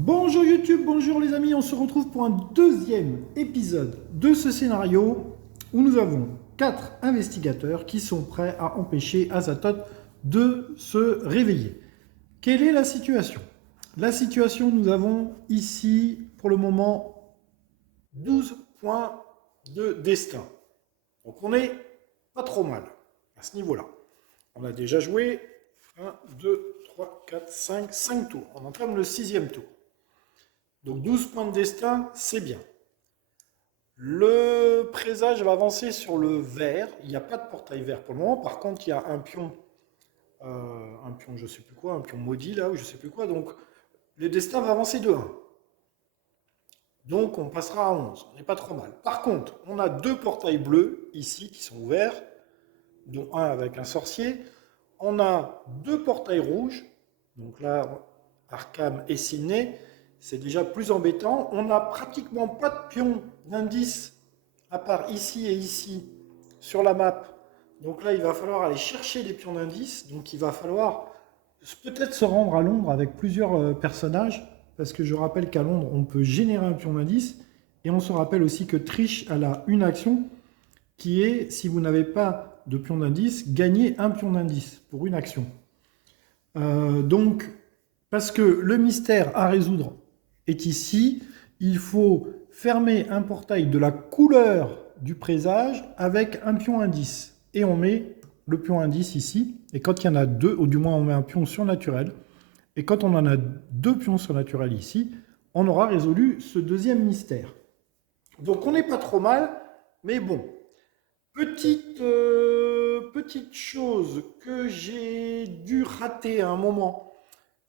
Bonjour YouTube, bonjour les amis, on se retrouve pour un deuxième épisode de ce scénario où nous avons 4 investigateurs qui sont prêts à empêcher Azathoth de se réveiller. Quelle est la situation? La situation, nous avons ici pour le moment 12 points de destin. Donc on est pas trop mal à ce niveau-là. On a déjà joué 1, 2, 3, 4, 5 tours. On entame le 6e tour. Donc 12 points de destin, c'est bien. Le présage va avancer sur le vert. Il n'y a pas de portail vert pour le moment. Par contre, il y a un pion je sais plus quoi, un pion maudit là, ou je sais plus quoi. Donc le destin va avancer de 1. Donc on passera à 11. On n'est pas trop mal. Par contre, on a 2 portails bleus ici qui sont ouverts, dont un avec un sorcier. On a 2 portails rouges. Donc là, Arkham et Sydney. C'est déjà plus embêtant. On n'a pratiquement pas de pion d'indice, à part ici et ici, sur la map. Donc là, il va falloir aller chercher les pions d'indice. Donc il va falloir peut-être se rendre à Londres avec plusieurs personnages. Parce que je rappelle qu'à Londres, on peut générer un pion d'indice. Et on se rappelle aussi que Trish, elle a une action qui est, si vous n'avez pas de pion d'indice, gagner un pion d'indice pour une action. Donc, parce que le mystère à résoudre est ici, il faut fermer un portail de la couleur du présage avec un pion indice. Et on met le pion indice ici. Et quand il y en a deux, ou du moins on met un pion surnaturel, et quand on en a 2 pions surnaturels ici, on aura résolu ce deuxième mystère. Donc on n'est pas trop mal, mais bon. Petite chose que j'ai dû rater à un moment.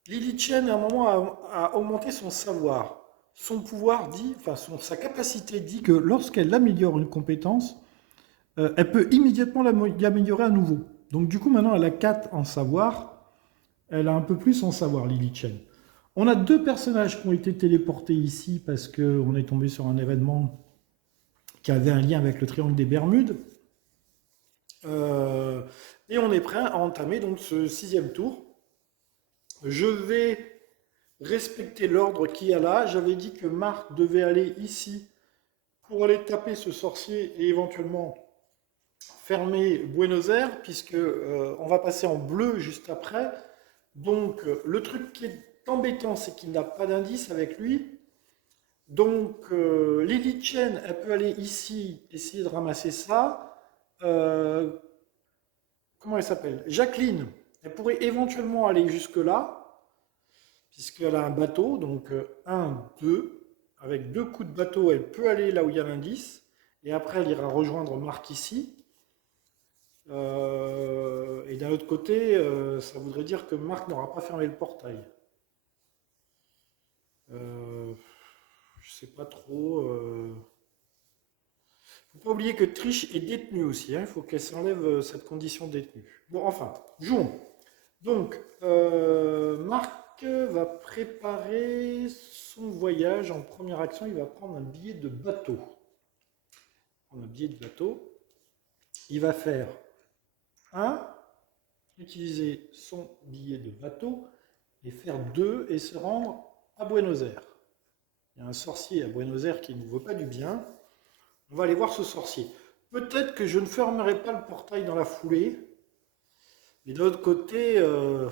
Lily Chen, à un moment, a augmenté son savoir. Son pouvoir dit, enfin sa capacité dit que lorsqu'elle améliore une compétence, elle peut immédiatement l'améliorer à nouveau. Donc du coup, maintenant, elle a 4 en savoir. Elle a un peu plus en savoir, Lily Chen. On a 2 personnages qui ont été téléportés ici parce qu'on est tombé sur un événement qui avait un lien avec le triangle des Bermudes. Et on est prêt à entamer donc ce 6e tour. Je vais respecter l'ordre qu'il y a là. J'avais dit que Marc devait aller ici pour aller taper ce sorcier et éventuellement fermer Buenos Aires, puisque on va passer en bleu juste après. Donc le truc qui est embêtant, c'est qu'il n'a pas d'indice avec lui. Donc Lily Chen, elle peut aller ici, essayer de ramasser ça. Comment elle s'appelle? Jacqueline, elle pourrait éventuellement aller jusque-là, puisqu'elle a un bateau, donc 1, 2. Avec 2 coups de bateau, elle peut aller là où il y a l'indice. Et après, elle ira rejoindre Marc ici. Et d'un autre côté, ça voudrait dire que Marc n'aura pas fermé le portail. Je sais pas trop. Faut pas oublier que Trish est détenue aussi. Il faut qu'elle s'enlève cette condition de détenue. Bon, enfin, jouons. Donc, Marc va préparer son voyage. En première action, il va prendre un billet de bateau. Un billet de bateau. Il va faire 1, utiliser son billet de bateau, et faire 2 et se rendre à Buenos Aires. Il y a un sorcier à Buenos Aires qui ne nous veut pas du bien. On va aller voir ce sorcier. Peut-être que je ne fermerai pas le portail dans la foulée. Mais de l'autre côté, d'un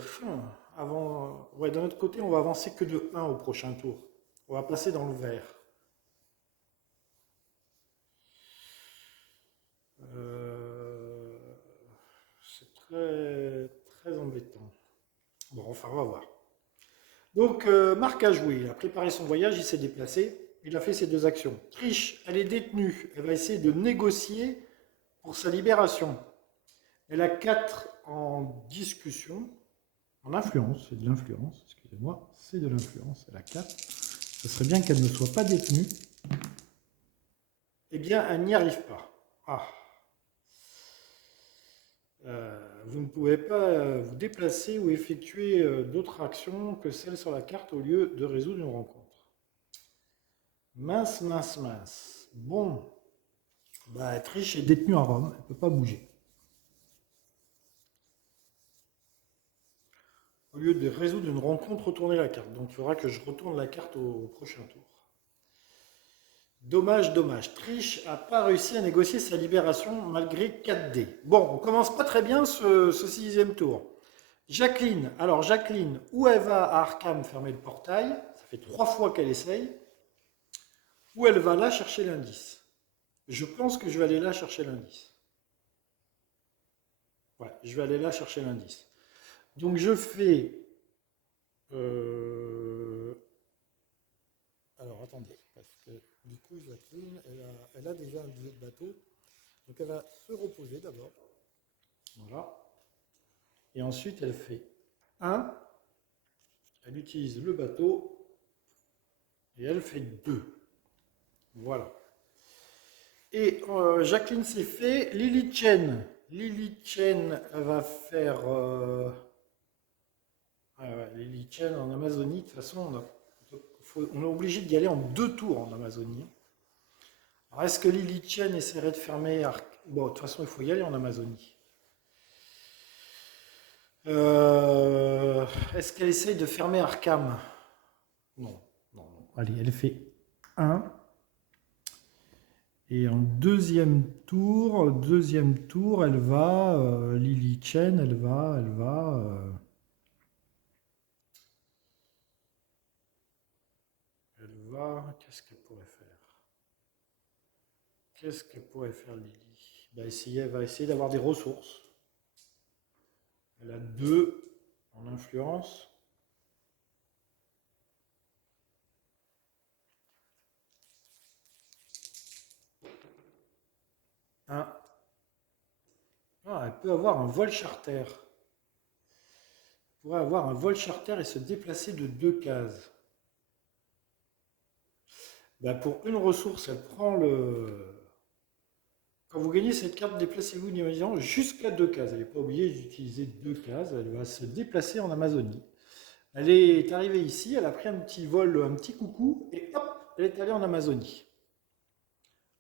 autre côté, on va avancer que de 1 au prochain tour. On va passer dans le vert. C'est très, très embêtant. Bon, enfin, on va voir. Donc, Marc a joué. Il a préparé son voyage, il s'est déplacé. Il a fait ses 2 actions. Trish, elle est détenue. Elle va essayer de négocier pour sa libération. Elle a 4 en discussion. En influence, c'est de l'influence, excusez-moi, c'est de l'influence, elle a 4. Ce serait bien qu'elle ne soit pas détenue. Eh bien, elle n'y arrive pas. Ah. Vous ne pouvez pas vous déplacer ou effectuer d'autres actions que celles sur la carte au lieu de résoudre une rencontre. Mince, mince, mince. Bon. Bah, Trish est détenue à Rome, elle ne peut pas bouger. Au lieu de résoudre une rencontre, retourner la carte. Donc il faudra que je retourne la carte au prochain tour. Dommage, dommage. Triche n'a pas réussi à négocier sa libération malgré 4 dés. Bon, on commence pas très bien ce sixième tour. Jacqueline, alors Jacqueline, où elle va à Arkham fermer le portail? Ça fait 3 fois qu'elle essaye. Où elle va là chercher l'indice? Je pense que je vais aller là chercher l'indice. Ouais, je vais aller là chercher l'indice. Donc je fais... Alors attendez, parce que du coup Jacqueline, elle a déjà un billet de bateau. Donc elle va se reposer d'abord. Voilà. Et ensuite elle fait 1. Elle utilise le bateau. Et elle fait 2. Voilà. Et Jacqueline c'est fait. Lily Chen. Lily Chen va faire... Lily Chen en Amazonie, de toute façon, on est obligé d'y aller en 2 tours en Amazonie. Alors, est-ce que Lily Chen essaierait de fermer Bon, de toute façon, il faut y aller en Amazonie. Est-ce qu'elle essaye de fermer Arkham? Non, non, non. Allez, elle fait 1. Et en deuxième tour, elle va, Lily Chen, elle va, qu'est-ce qu'elle pourrait faire? Qu'est-ce qu'elle pourrait faire, Lily? Elle va essayer d'avoir des ressources. Elle a 2 en influence. Ah, elle peut avoir un vol charter. Elle pourrait avoir un vol charter et se déplacer de 2 cases. Pour une ressource, elle prend le... Quand vous gagnez cette carte, déplacez-vous immédiatement jusqu'à 2 cases. Elle n'est pas obligée d'utiliser 2 cases. Elle va se déplacer en Amazonie. Elle est arrivée ici, elle a pris un petit vol, un petit coucou, et hop, elle est allée en Amazonie.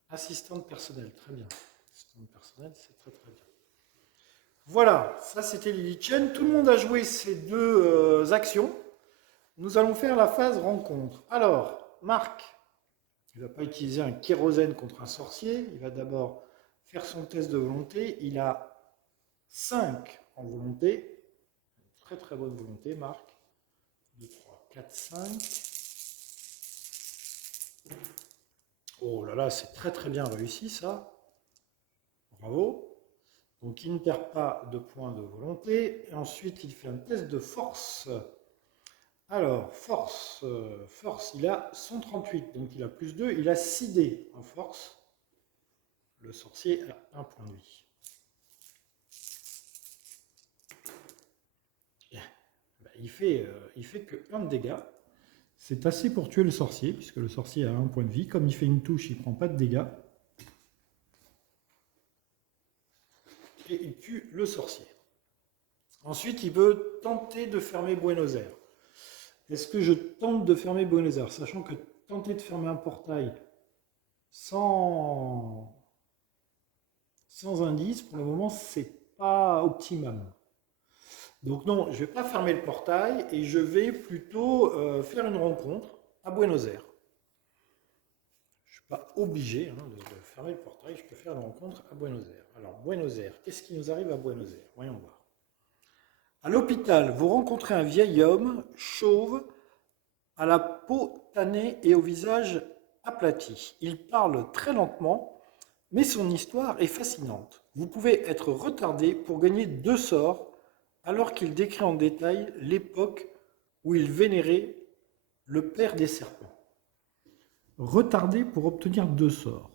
Assistante personnelle, très bien. Assistante personnelle, c'est très très bien. Voilà, ça c'était Lily Chen. Tout le monde a joué ces 2 actions. Nous allons faire la phase rencontre. Alors, Marc, il ne va pas utiliser un kérosène contre un sorcier. Il va d'abord faire son test de volonté. Il a 5 en volonté. Très très bonne volonté, Marc. 2, 3, 4, 5. Oh là là, c'est très très bien réussi ça. Bravo. Donc il ne perd pas de points de volonté. Et ensuite, il fait un test de force. Alors, force, il a 138, donc il a plus 2. Il a 6 dés en force. Le sorcier a 1 point de vie. Il fait que 1 de dégâts. C'est assez pour tuer le sorcier, puisque le sorcier a 1 point de vie. Comme il fait une touche, il ne prend pas de dégâts. Et il tue le sorcier. Ensuite, il veut tenter de fermer Buenos Aires. Est-ce que je tente de fermer Buenos Aires, sachant que tenter de fermer un portail sans indice, pour le moment, c'est pas optimal. Donc non, je ne vais pas fermer le portail et je vais plutôt faire une rencontre à Buenos Aires. Je ne suis pas obligé de fermer le portail, je peux faire une rencontre à Buenos Aires. Alors Buenos Aires, qu'est-ce qui nous arrive à Buenos Aires? Voyons voir. À l'hôpital, vous rencontrez un vieil homme chauve à la peau tannée et au visage aplati. Il parle très lentement, mais son histoire est fascinante. Vous pouvez être retardé pour gagner 2 sorts alors qu'il décrit en détail l'époque où il vénérait le père des serpents. Retardé pour obtenir 2 sorts.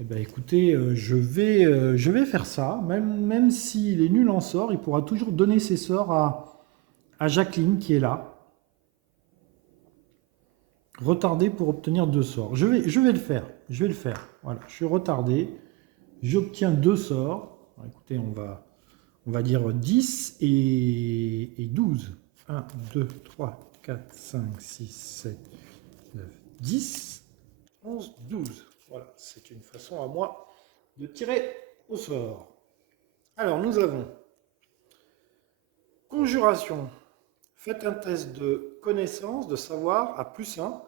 Eh bien écoutez, je vais faire ça. Même s'il est nul en sorts, il pourra toujours donner ses sorts à Jacqueline qui est là. Retardé pour obtenir 2 sorts. Je vais le faire. Je vais le faire. Voilà, je suis retardé. J'obtiens 2 sorts. Alors, écoutez, on va dire 10 et 12. 1, 2, 3, 4, 5, 6, 7, 9, 10, 11, 12. Voilà, c'est une façon à moi de tirer au sort. Alors, nous avons Conjuration. Faites un test de connaissance, de savoir à +1.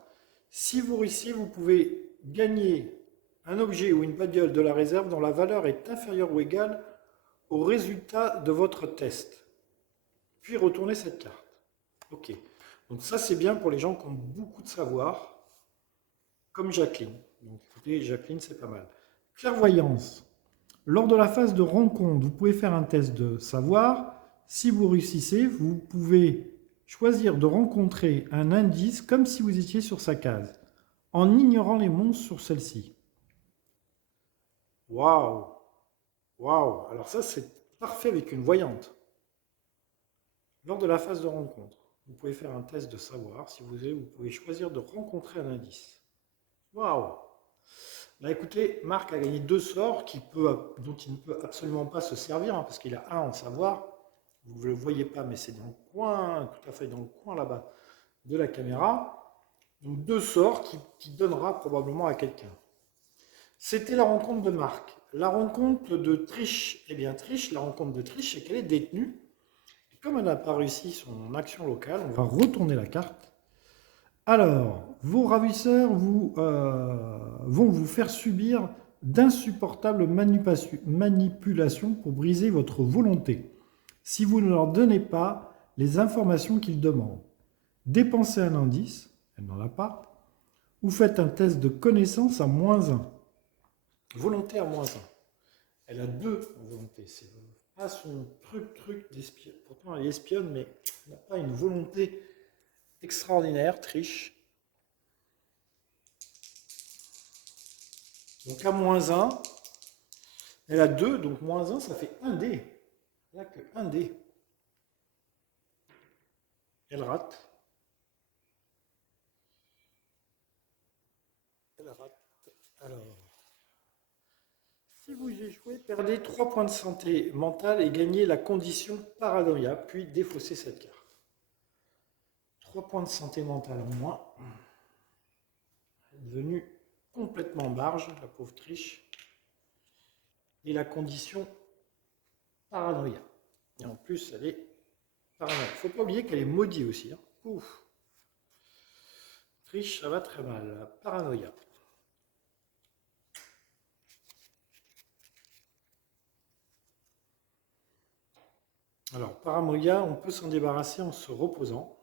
Si vous réussissez, vous pouvez gagner un objet ou une bagnole de la réserve dont la valeur est inférieure ou égale au résultat de votre test. Puis retournez cette carte. Ok. Donc ça, c'est bien pour les gens qui ont beaucoup de savoir, comme Jacqueline. Donc écoutez, Jacqueline, c'est pas mal. Clairvoyance. Lors de la phase de rencontre, vous pouvez faire un test de savoir. Si vous réussissez, vous pouvez choisir de rencontrer un indice comme si vous étiez sur sa case, en ignorant les monstres sur celle-ci. Waouh! Waouh! Alors ça, c'est parfait avec une voyante. Lors de la phase de rencontre, vous pouvez faire un test de savoir. Si vous voulez, vous pouvez choisir de rencontrer un indice. Waouh! Bah écoutez, Marc a gagné 2 sorts dont il ne peut absolument pas se servir, hein, parce qu'il a un en savoir. Vous ne le voyez pas, mais c'est dans le coin, tout à fait dans le coin là-bas de la caméra. Donc 2 sorts qui donnera probablement à quelqu'un. C'était la rencontre de Marc. La rencontre de Triche, eh bien Triche, la rencontre de Triche, c'est qu'elle est détenue. Et comme elle n'a pas réussi son action locale, on va retourner la carte. Alors, vos ravisseurs vont vous faire subir d'insupportables manipulations pour briser votre volonté, si vous ne leur donnez pas les informations qu'ils demandent. Dépensez un indice, elle n'en a pas, ou faites un test de connaissance à -1. Volonté à -1. Elle a 2 en volonté. C'est pas son truc d'espionne. Pourtant, elle est espionne, mais elle n'a pas une volonté extraordinaire, triche. Donc à -1, elle a 2, donc -1, ça fait 1 dé. Il n'y a que 1 dé. Elle rate. Elle rate. Alors, si vous échouez, perdez 3 points de santé mentale et gagnez la condition paranoïa, puis défaussez cette carte. 3 points de santé mentale en moins. Elle est devenue complètement barge, la pauvre triche. Et la condition paranoïa. Et en plus, elle est paranoïa. Faut pas oublier qu'elle est maudite aussi. Hein. Ouf. Triche, ça va très mal. Paranoïa. Alors, paranoïa, on peut s'en débarrasser en se reposant.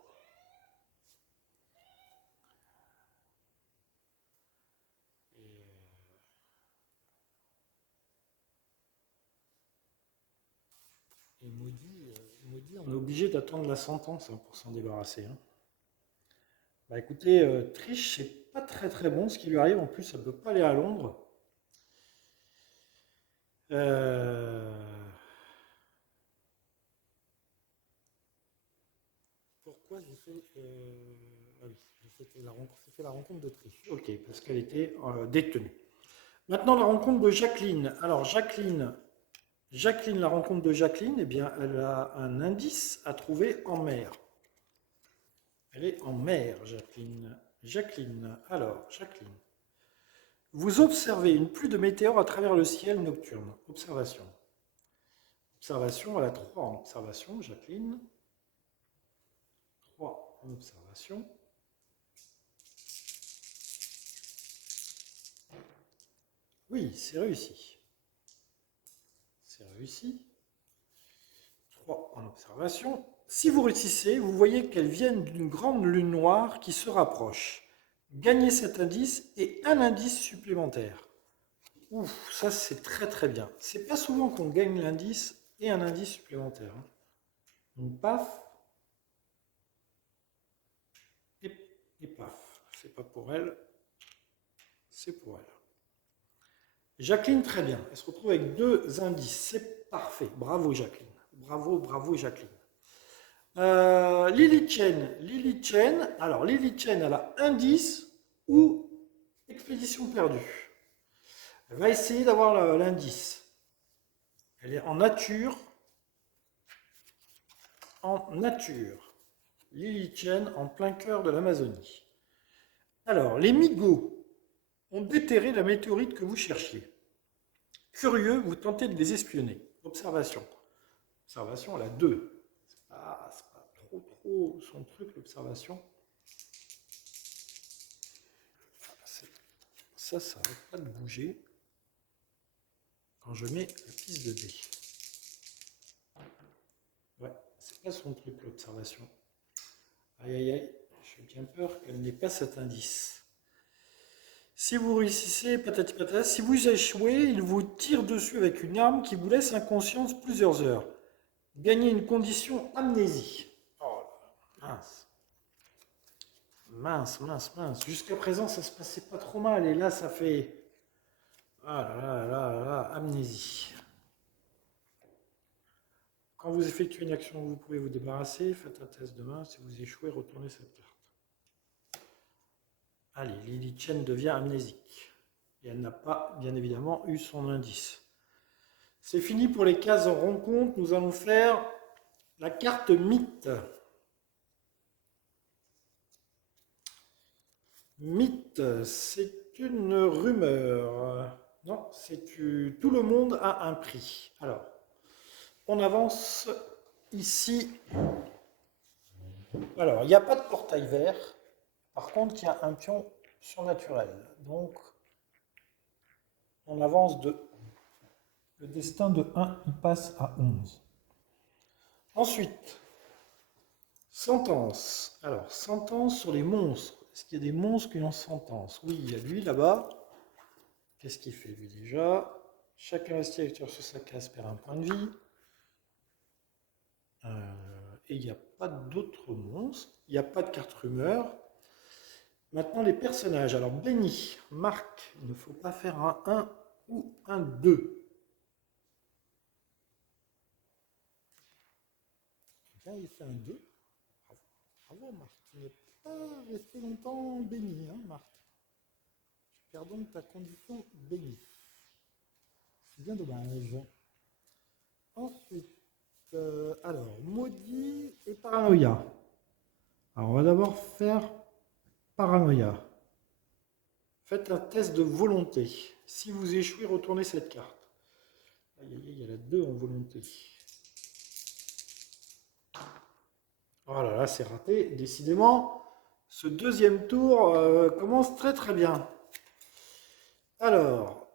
Et maudit, on est obligé d'attendre la sentence hein, pour s'en débarrasser. Hein. Bah écoutez, Triche, c'est pas très bon ce qui lui arrive. En plus, elle ne peut pas aller à Londres. Pourquoi j'ai fait, ah oui, c'était la rencontre de Triche. Ok, parce qu'elle était détenue. Maintenant, la rencontre de Jacqueline. Alors, Jacqueline, la rencontre de Jacqueline, eh bien, elle a un indice à trouver en mer. Elle est en mer, Jacqueline. Jacqueline, alors, Jacqueline. Vous observez une pluie de météores à travers le ciel nocturne. Observation. Observation, elle a 3 en observation, Jacqueline. 3 en observation. Oui, c'est réussi. C'est réussi. 3 en observation. Si vous réussissez, vous voyez qu'elles viennent d'une grande lune noire qui se rapproche. Gagnez cet indice et un indice supplémentaire. Ouf, ça c'est très bien. C'est pas souvent qu'on gagne l'indice et un indice supplémentaire. Hein. Donc paf et paf. C'est pas pour elle, c'est pour elle. Jacqueline, très bien. Elle se retrouve avec 2 indices. C'est parfait. Bravo Jacqueline. Bravo Jacqueline. Lily Chen. Alors Lily Chen, elle a indice ou expédition perdue. Elle va essayer d'avoir l'indice. Elle est en nature. En nature. Lily Chen en plein cœur de l'Amazonie. Alors, les Migos ont déterré la météorite que vous cherchiez. Curieux, vous tentez de les espionner. Observation. Observation, elle a 2. c'est pas trop son truc, l'observation. Ça n'arrête pas de bouger quand je mets la piste de dés. Ouais, c'est pas son truc, l'observation. Aïe aïe aïe, j'ai bien peur qu'elle n'ait pas cet indice. Si vous réussissez, patati patata, si vous échouez, il vous tire dessus avec une arme qui vous laisse inconscience plusieurs heures. Gagnez une condition amnésie. Oh là, mince. Mince. Jusqu'à présent, ça se passait pas trop mal. Et là, ça fait... Ah là, amnésie. Quand vous effectuez une action, vous pouvez vous débarrasser. Faites un test de main. Si vous échouez, retournez cette carte. Allez, Lily Chen devient amnésique. Et elle n'a pas, bien évidemment, eu son indice. C'est fini pour les cases en rencontre. Nous allons faire la carte mythe. Mythe, c'est une rumeur. Non, tout le monde a un prix. Alors, on avance ici. Alors, il n'y a pas de portail vert. Par contre, il y a un pion surnaturel. Donc, on avance de... Le destin de 1, il passe à 11. Ensuite, sentence. Alors, sentence sur les monstres. Est-ce qu'il y a des monstres qui ont sentence? Oui, il y a lui là-bas. Qu'est-ce qu'il fait lui déjà? Chaque investigateur sur sa case perd un point de vie. Et il n'y a pas d'autres monstres. Il n'y a pas de carte rumeur. Maintenant, les personnages. Alors, Benny, Marc, il ne faut pas faire un 1 ou un 2. Bien, il fait un 2. Bravo, Marc. Tu n'es pas resté longtemps Benny, hein, Marc. Tu perds donc ta condition Benny. C'est bien dommage. Ensuite, alors, maudit et paranoïa. Alors, on va d'abord faire paranoïa. Faites un test de volonté. Si vous échouez, retournez cette carte. Aïe, aïe, aïe, il y a la 2 en volonté. Oh là là, c'est raté. Décidément, ce deuxième tour commence très bien. Alors,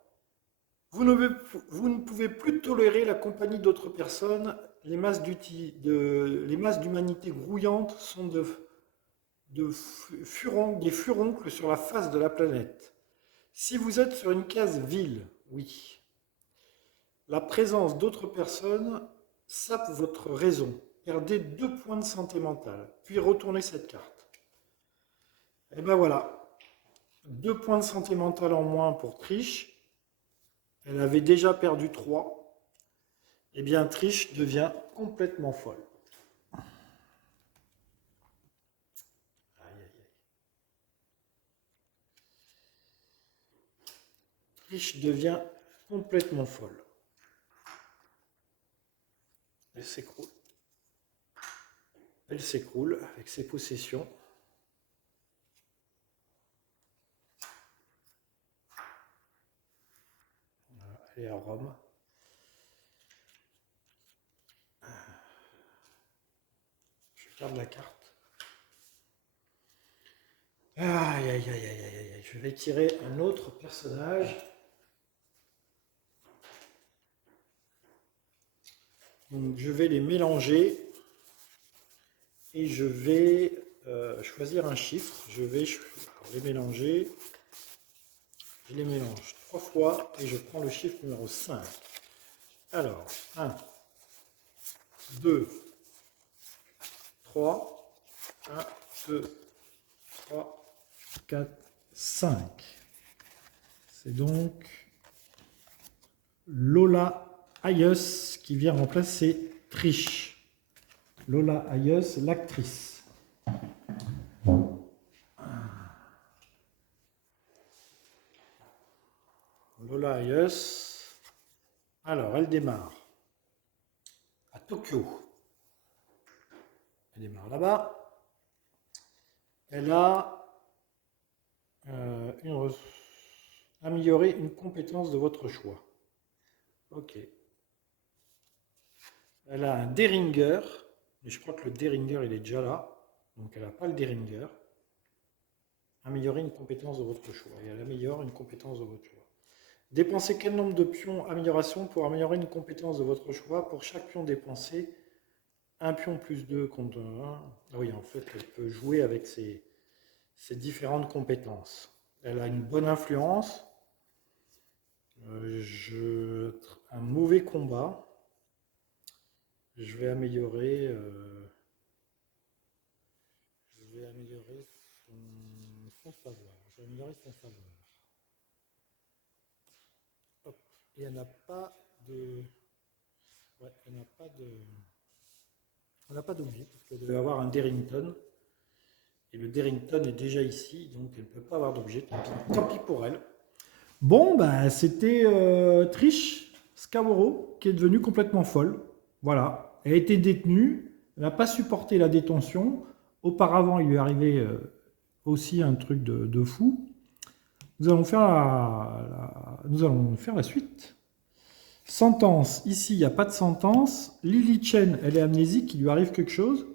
vous ne pouvez plus tolérer la compagnie d'autres personnes. Les masses d'humanité grouillantes sont des furoncles sur la face de la planète. Si vous êtes sur une case ville, oui. La présence d'autres personnes sape votre raison. Perdez 2 points de santé mentale, puis retournez cette carte. Et ben voilà. 2 points de santé mentale en moins pour Trish. Elle avait déjà perdu 3. Eh bien, Trish devient complètement folle. Aïe, aïe, aïe. Trish devient complètement folle. Elle s'écroule. Elle s'écroule avec ses possessions. Voilà, elle est à Rome. Je garde la carte. Aïe, aïe, aïe, aïe, aïe, aïe. Je vais tirer un autre personnage. Donc, je vais les mélanger et je vais choisir un chiffre. Je vais les mélanger. Je les mélange 3 fois et je prends le chiffre numéro 5. Alors, 1, 2, 3, 1, 2, 3, 4, 5. C'est donc Lola Ayes qui vient remplacer Trish. Lola Ayes, l'actrice. Lola Ayes. Alors, elle démarre à Tokyo. Elle démarre là-bas. Elle a amélioré une compétence de votre choix. Ok. Elle a un Derringer. Et je crois que le Deringer, il est déjà là. Donc elle n'a pas le Deringer. Améliorer une compétence de votre choix. Et elle améliore une compétence de votre choix. Dépensez quel nombre de pions amélioration pour améliorer une compétence de votre choix. Pour chaque pion dépensé, un pion plus 2 contre 1. Ah oui, en fait, elle peut jouer avec ses différentes compétences. Elle a une bonne influence. Un mauvais combat. Je vais améliorer, son savoir. Je vais améliorer son savoir. Hop. Et elle n'a pas de. Ouais, elle n'a pas de. Elle n'a pas d'objet, parce qu'elle devait avoir un Derrington. Et le Derrington est déjà ici, donc elle ne peut pas avoir d'objet. Tant pis pour elle. Bon, bah, c'était Trish Scaworo qui est devenue complètement folle. Voilà. Elle a été détenue. Elle n'a pas supporté la détention. Auparavant, il lui arrivait aussi un truc de fou. Nous allons faire nous allons faire la suite. Sentence. Ici, il n'y a pas de sentence. Lily Chen, elle est amnésique. Il lui arrive quelque chose.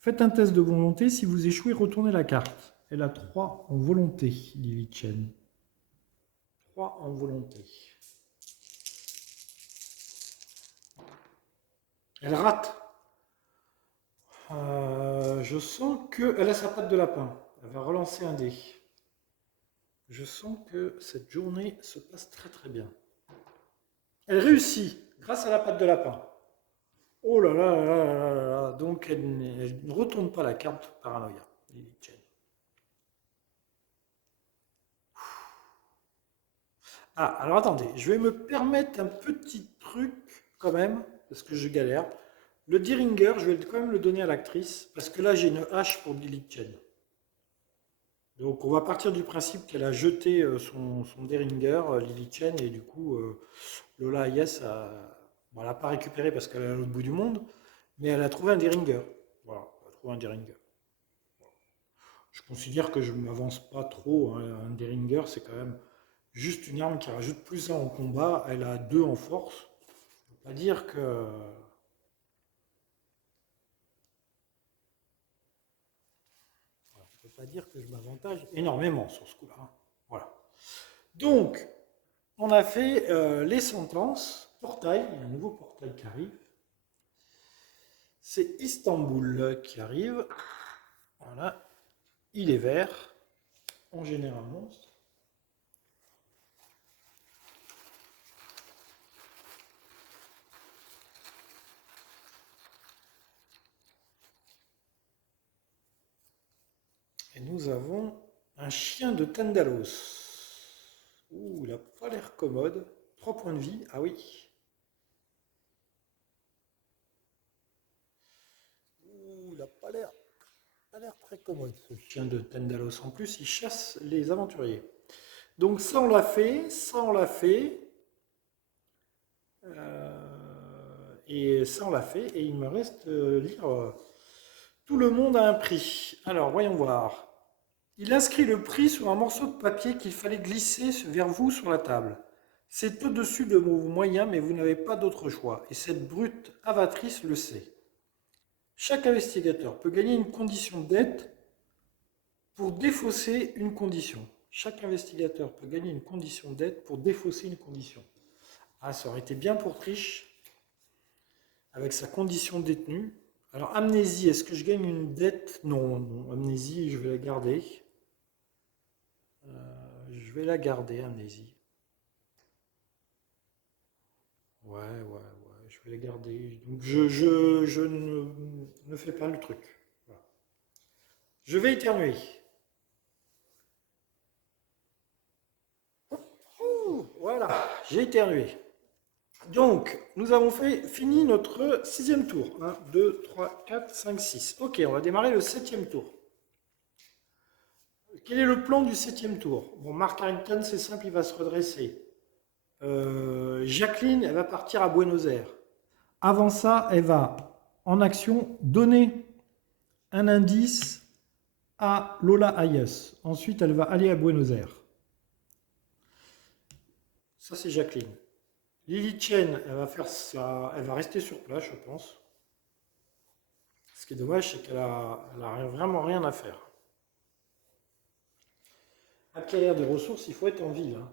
Faites un test de volonté. Si vous échouez, retournez la carte. Elle a 3 en volonté, Lily Chen. 3 en volonté. Elle rate. Je sens qu'elle a sa patte de lapin. Elle va relancer un dé. Je sens que cette journée se passe très très bien. Elle réussit grâce à la patte de lapin. Oh là là là là là là là. Donc elle ne retourne pas la carte paranoïa. Lily Chen. Ah, alors attendez, je vais me permettre un petit truc quand même, parce que je galère. Le Diringer, je vais quand même le donner à l'actrice, parce que là j'ai une hache pour Lily Chen. Donc on va partir du principe qu'elle a jeté son Deringer, Lily Chen, et du coup Lola Hayes bon, elle n'a pas récupéré parce qu'elle est à l'autre bout du monde, mais elle a trouvé un Deringer. Voilà, elle a trouvé un Deringer. Je considère que je ne m'avance pas trop, hein. Un Deringer, c'est quand même juste une arme qui rajoute plus 1 en combat. Elle a 2 en force. Je ne peux pas dire que. Voilà, je peux pas dire que je m'avantage énormément sur ce coup-là, hein. Voilà. Donc, on a fait les sentences. Portail, il y a un nouveau portail qui arrive. C'est Istanbul qui arrive. Voilà. Il est vert. On génère un monstre. Et nous avons un chien de Tandalos. Ouh, il n'a pas l'air commode. 3 points de vie. Ah oui. Ouh, il n'a pas l'air très commode, ce chien de Tandalos. En plus, il chasse les aventuriers. Donc ça, on l'a fait. Ça, on l'a fait. Et ça, on l'a fait. Et il me reste lire tout le monde a un prix. Alors, voyons voir. Il inscrit le prix sur un morceau de papier qu'il fallait glisser vers vous sur la table. C'est au-dessus de vos moyens, mais vous n'avez pas d'autre choix. Et cette brute avatrice le sait. Chaque investigateur peut gagner une condition d'aide pour défausser une condition. Chaque investigateur peut gagner une condition d'aide pour défausser une condition. Ah, ça aurait été bien pour Triche, avec sa condition détenue. Alors, amnésie, est-ce que je gagne une dette? Non, non, amnésie, je vais la garder. Je vais la garder, amnésie. Ouais, ouais, ouais, je vais la garder. Donc, je ne fais pas le truc. Voilà. Je vais éternuer. Ouh, voilà, j'ai éternué. Donc, nous avons fini notre 6e tour. 1, 2, 3, 4, 5, 6. Ok, on va démarrer le 7e tour. Quel est le plan du 7e tour? Bon, Mark Harrington, c'est simple, il va se redresser. Jacqueline, elle va partir à Buenos Aires. Avant ça, elle va, en action, donner un indice à Lola Hayes. Ensuite, elle va aller à Buenos Aires. Ça, c'est Jacqueline. Lily Chen, elle va faire ça, elle va rester sur place, je pense. Ce qui est dommage, c'est qu'elle a vraiment rien à faire. Acquérir des ressources, il faut être en ville, hein.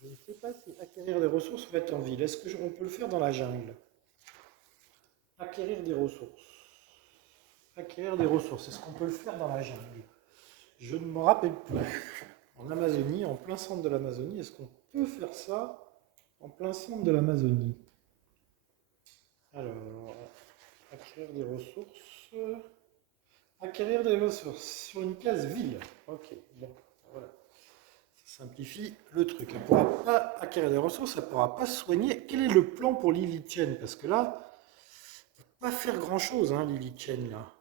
Je ne sais pas si acquérir des ressources, il faut être en ville. Est-ce qu'on peut le faire dans la jungle? Acquérir des ressources. Acquérir des ressources, est-ce qu'on peut le faire dans la jungle? Je ne me rappelle plus. En Amazonie, en plein centre de l'Amazonie, est-ce qu'on peut faire ça en plein centre de l'Amazonie? Alors, acquérir des ressources. Acquérir des ressources sur une case ville. Ok, bon, voilà. Ça simplifie le truc. Elle ne pourra pas acquérir des ressources, elle ne pourra pas se soigner. Quel est le plan pour Lily Chen? Parce que là, elle ne peut pas faire grand-chose, hein, Lily Chen, là.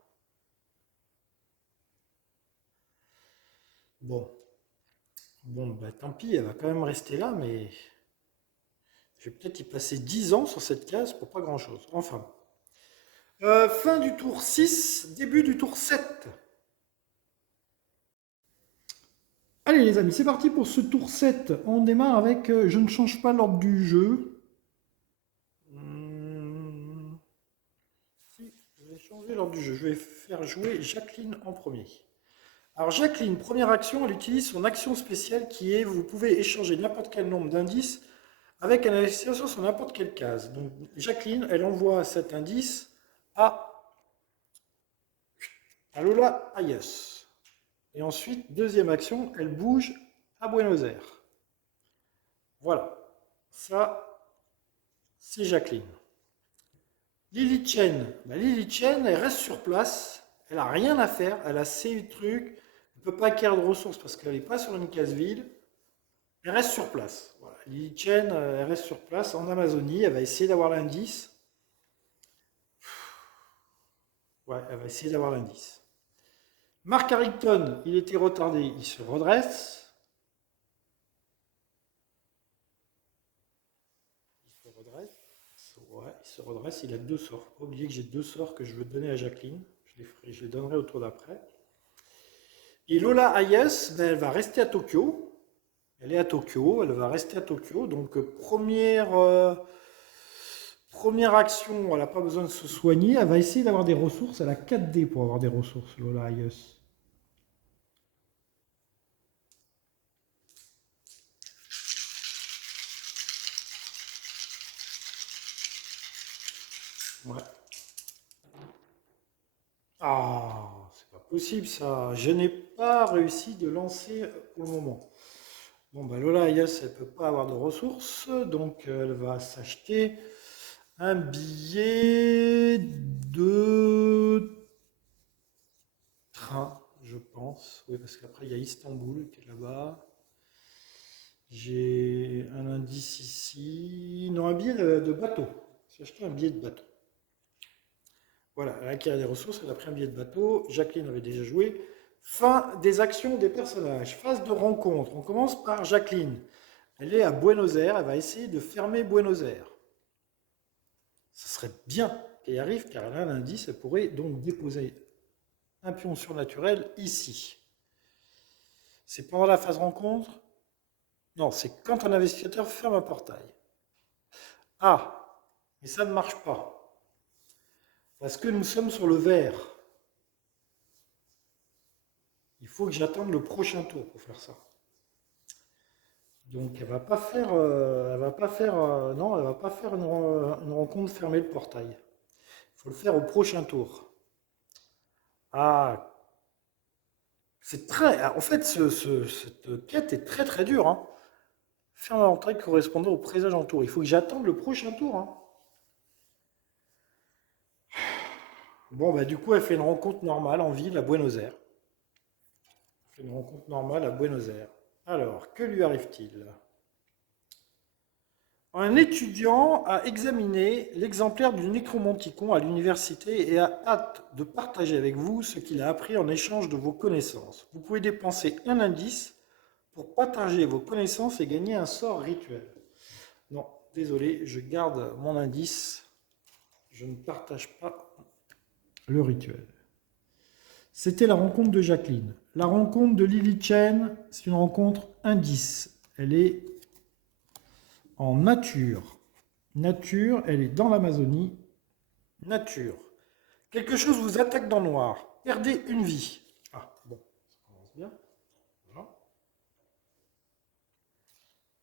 Bon, bon, bah tant pis, elle va quand même rester là, mais je vais peut-être y passer 10 ans sur cette case pour pas grand-chose. Enfin. Fin du tour 6, début du tour 7. Allez les amis, c'est parti pour ce tour 7. On démarre avec je ne change pas l'ordre du jeu. Si, je vais changer l'ordre du jeu. Je vais faire jouer Jacqueline en premier. Alors Jacqueline, première action, elle utilise son action spéciale qui est vous pouvez échanger n'importe quel nombre d'indices avec un investisseur sur n'importe quelle case. Donc Jacqueline, elle envoie cet indice à Lola Hayes. Et ensuite, deuxième action, elle bouge à Buenos Aires. Voilà. Ça, c'est Jacqueline. Lily Chen. Lily Chen, elle reste sur place. Elle n'a rien à faire. Elle a ses trucs. Elle ne peut pas acquérir de ressources parce qu'elle n'est pas sur une case vide. Elle reste sur place. Voilà. Lily Chen, elle reste sur place en Amazonie. Elle va essayer d'avoir l'indice. Ouais, elle va essayer d'avoir l'indice. Mark Harrington, il était retardé. Il se redresse. Il se redresse. Ouais, il se redresse, il a deux sorts. Faut pas oublier que j'ai deux sorts que je veux donner à Jacqueline. Je les donnerai au tour d'après. Et Lola Hayes, ben, elle va rester à Tokyo. Elle est à Tokyo, elle va rester à Tokyo. Donc première action, elle n'a pas besoin de se soigner. Elle va essayer d'avoir des ressources. Elle a 4D pour avoir des ressources, Lola Hayes. Ouais. Ah, c'est pas possible ça. Je n'ai pas réussi de lancer pour le moment. Bon, bah Lola Ayas, elle peut pas avoir de ressources, donc elle va s'acheter un billet de train, je pense. Oui, parce qu'après, il y a Istanbul qui est là-bas. J'ai un indice ici. Non, un billet de bateau. J'ai acheté un billet de bateau. Voilà, elle a acquis des ressources, elle a pris un billet de bateau. Jacqueline avait déjà joué. Fin des actions des personnages. Phase de rencontre. On commence par Jacqueline. Elle est à Buenos Aires, elle va essayer de fermer Buenos Aires. Ce serait bien qu'elle y arrive, car elle a un indice, elle pourrait donc déposer un pion surnaturel ici. C'est pendant la phase rencontre? Non, c'est quand un investigateur ferme un portail. Ah, mais ça ne marche pas. Parce que nous sommes sur le vert. Il faut que j'attende le prochain tour pour faire ça. Donc elle va pas faire, non, elle va pas faire une rencontre fermer le portail. Il faut le faire au prochain tour. Ah, c'est très, en fait, cette quête est très très dure, hein. Faire un entrée correspondant au présage en tour. Il faut que j'attende le prochain tour, hein. Bon, bah du coup, elle fait une rencontre normale en ville à Buenos Aires. Elle fait une rencontre normale à Buenos Aires. Alors, que lui arrive-t-il? Un étudiant a examiné l'exemplaire du Necromanticon à l'université et a hâte de partager avec vous ce qu'il a appris en échange de vos connaissances. Vous pouvez dépenser un indice pour partager vos connaissances et gagner un sort rituel. Non, désolé, je garde mon indice. Je ne partage pas le rituel. C'était la rencontre de Jacqueline. La rencontre de Lily Chen, c'est une rencontre indice. Elle est en nature. Nature, elle est dans l'Amazonie. Nature. Quelque chose vous attaque dans le noir. Perdez une vie. Ah, bon, ça commence bien. Voilà.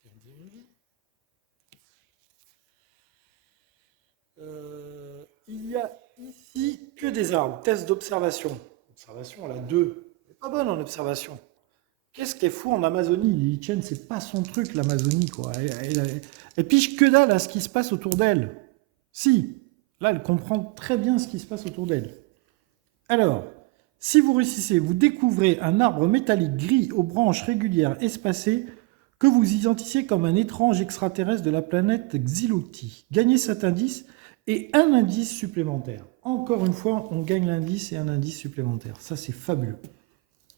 Perdez une vie. Il y a ici que des arbres. Test d'observation. Observation, elle a 2. Elle n'est pas bonne en observation. Qu'est-ce qu'elle fout en Amazonie? Lily Chen, c'est pas son truc, l'Amazonie, quoi. Elle pige que dalle à ce qui se passe autour d'elle. Si, là, elle comprend très bien ce qui se passe autour d'elle. Alors, si vous réussissez, vous découvrez un arbre métallique gris aux branches régulières espacées que vous identifiez comme un étrange extraterrestre de la planète Xyloti. Gagnez cet indice et un indice supplémentaire. Encore une fois, on gagne l'indice et un indice supplémentaire. Ça, c'est fabuleux.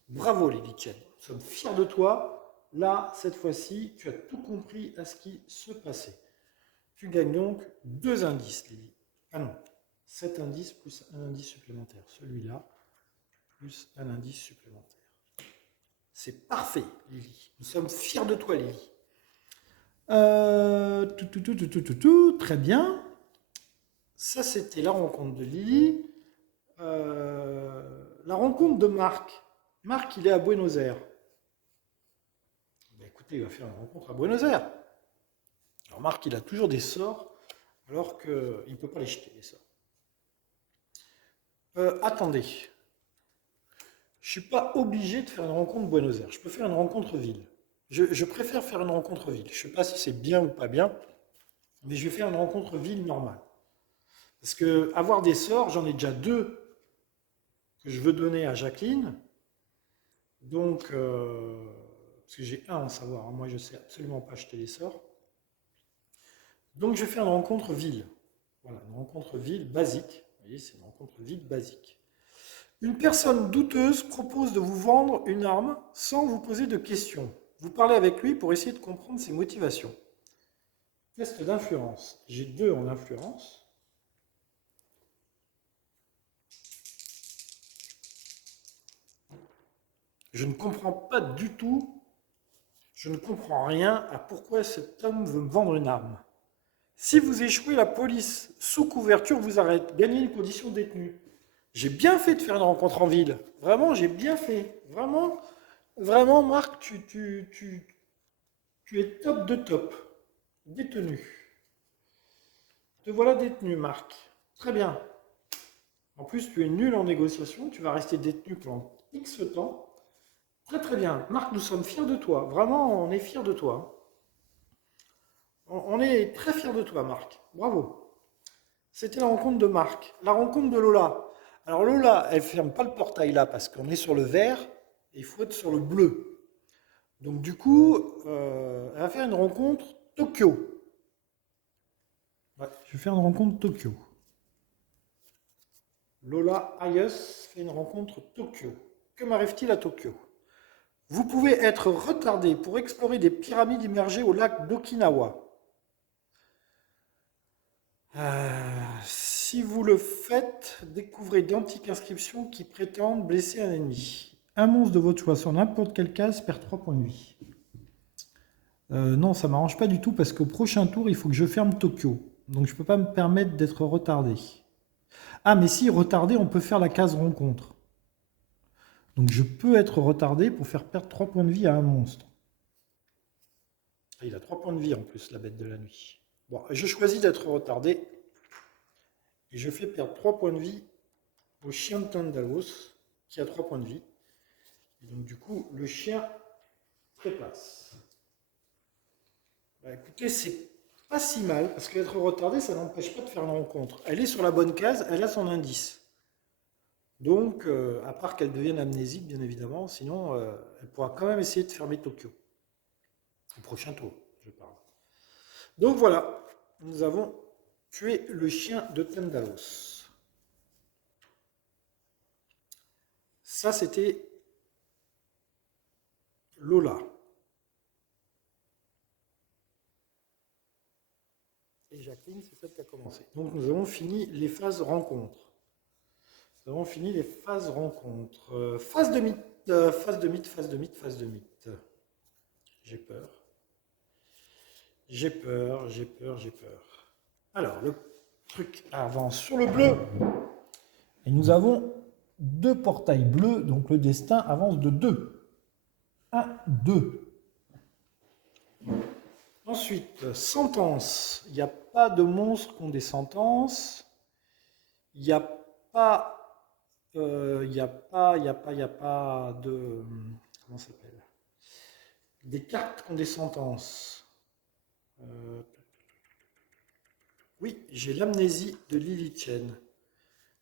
Bravo, Lily Chen. Nous sommes fiers de toi. Là, cette fois-ci, tu as tout compris à ce qui se passait. Tu gagnes donc 2 indices, Lily. Ah non, 7 indices plus un indice supplémentaire. Celui-là, plus un indice supplémentaire. C'est parfait, Lily. Nous sommes fiers de toi, Lily. Très bien. Ça, c'était la rencontre de Lily. La rencontre de Marc. Marc, il est à Buenos Aires. Ben, écoutez, il va faire une rencontre à Buenos Aires. Alors Marc, il a toujours des sorts, alors qu'il ne peut pas les jeter, les sorts. Attendez. Je ne suis pas obligé de faire une rencontre Buenos Aires. Je peux faire une rencontre ville. Je préfère faire une rencontre ville. Je ne sais pas si c'est bien ou pas bien, mais je vais faire une rencontre ville normale. Parce que avoir des sorts, j'en ai déjà 2 que je veux donner à Jacqueline. Donc, parce que j'ai un en savoir, hein. Moi je ne sais absolument pas acheter les sorts. Donc je vais faire une rencontre ville. Voilà, une rencontre ville basique. Vous voyez, c'est une rencontre ville basique. Une personne douteuse propose de vous vendre une arme sans vous poser de questions. Vous parlez avec lui pour essayer de comprendre ses motivations. Test d'influence. J'ai 2 en influence. Je ne comprends pas du tout, je ne comprends rien à pourquoi cet homme veut me vendre une arme. Si vous échouez, la police, sous couverture, vous arrête. Gagnez une condition détenue. J'ai bien fait de faire une rencontre en ville. Vraiment, j'ai bien fait. Vraiment, vraiment, Marc, tu es top de top. Détenu. Te voilà détenu, Marc. Très bien. En plus, tu es nul en négociation. Tu vas rester détenu pendant X temps. Très très bien. Marc, nous sommes fiers de toi. Vraiment, on est fiers de toi. On est très fiers de toi, Marc. Bravo. C'était la rencontre de Marc. La rencontre de Lola. Alors Lola, elle ne ferme pas le portail là parce qu'on est sur le vert et il faut être sur le bleu. Donc du coup, elle va faire une rencontre Tokyo. Ouais, je vais faire une rencontre Tokyo. Lola Ayes fait une rencontre Tokyo. Que m'arrive-t-il à Tokyo? Vous pouvez être retardé pour explorer des pyramides immergées au lac d'Okinawa. Si vous le faites, découvrez d'antiques inscriptions qui prétendent blesser un ennemi. Un monstre de votre choix sur n'importe quelle case perd 3 points de vie. Non, ça ne m'arrange pas du tout parce qu'au prochain tour, il faut que je ferme Tokyo. Donc je ne peux pas me permettre d'être retardé. Ah, mais si, retardé, on peut faire la case rencontre. Donc je peux être retardé pour faire perdre 3 points de vie à un monstre. Il a 3 points de vie en plus, la bête de la nuit. Bon, je choisis d'être retardé. Et je fais perdre 3 points de vie au chien de Tandalos, qui a 3 points de vie. Et donc du coup, le chien trépasse. Bah, écoutez, c'est pas si mal, parce qu'être retardé, ça n'empêche pas de faire une rencontre. Elle est sur la bonne case, elle a son indice. Donc, à part qu'elle devienne amnésique, bien évidemment, sinon, elle pourra quand même essayer de fermer Tokyo. Au prochain tour, je parle. Donc voilà, nous avons tué le chien de Tandalos. Ça, c'était Lola. Et Jacqueline, c'est celle qui a commencé. Donc nous avons fini les phases rencontres. Nous avons fini les phases rencontres. Phase de mythe, phase de mythe, phase de mythe, phase de mythe. J'ai peur. J'ai peur, j'ai peur, j'ai peur. Alors, le truc avance sur le bleu. Et nous avons deux portails bleus, donc le destin avance de 2. 1, 2. Ensuite, sentence. Il n'y a pas de monstres qui ont des sentences. Il n'y a pas... Il n'y a pas de... Comment ça s'appelle? Des cartes qui ont des sentences. Oui, j'ai l'amnésie de Lily Chen.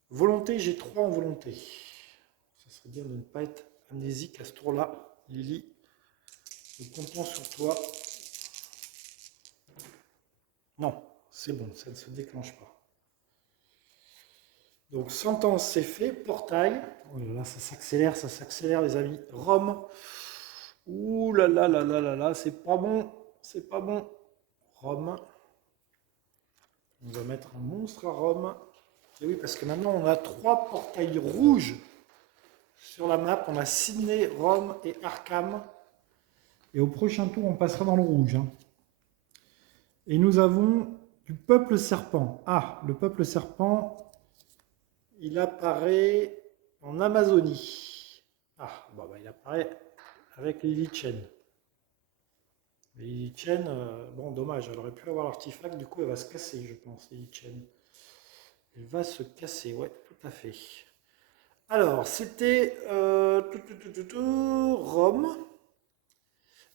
Volonté, j'ai 3 en volonté. Ça serait bien de ne pas être amnésique à ce tour-là. Lily, nous comptons sur toi. Non, c'est bon, ça ne se déclenche pas. Donc, sentence, c'est fait. Portail. Oh là là, ça s'accélère, les amis. Rome. Ouh là là là là là là, c'est pas bon. C'est pas bon. Rome. On va mettre un monstre à Rome. Et oui, parce que maintenant, on a 3 portails rouges sur la map. On a Sydney, Rome et Arkham. Et au prochain tour, on passera dans le rouge. Hein. Et nous avons du peuple serpent. Ah, le peuple serpent, il apparaît en Amazonie. Ah, bon, bah, il apparaît avec Lily Chen. Lily Chen, bon, dommage, elle aurait pu avoir l'artefact, du coup, elle va se casser, je pense, Lily Chen. Elle va se casser, ouais, tout à fait. Alors, c'était Rome.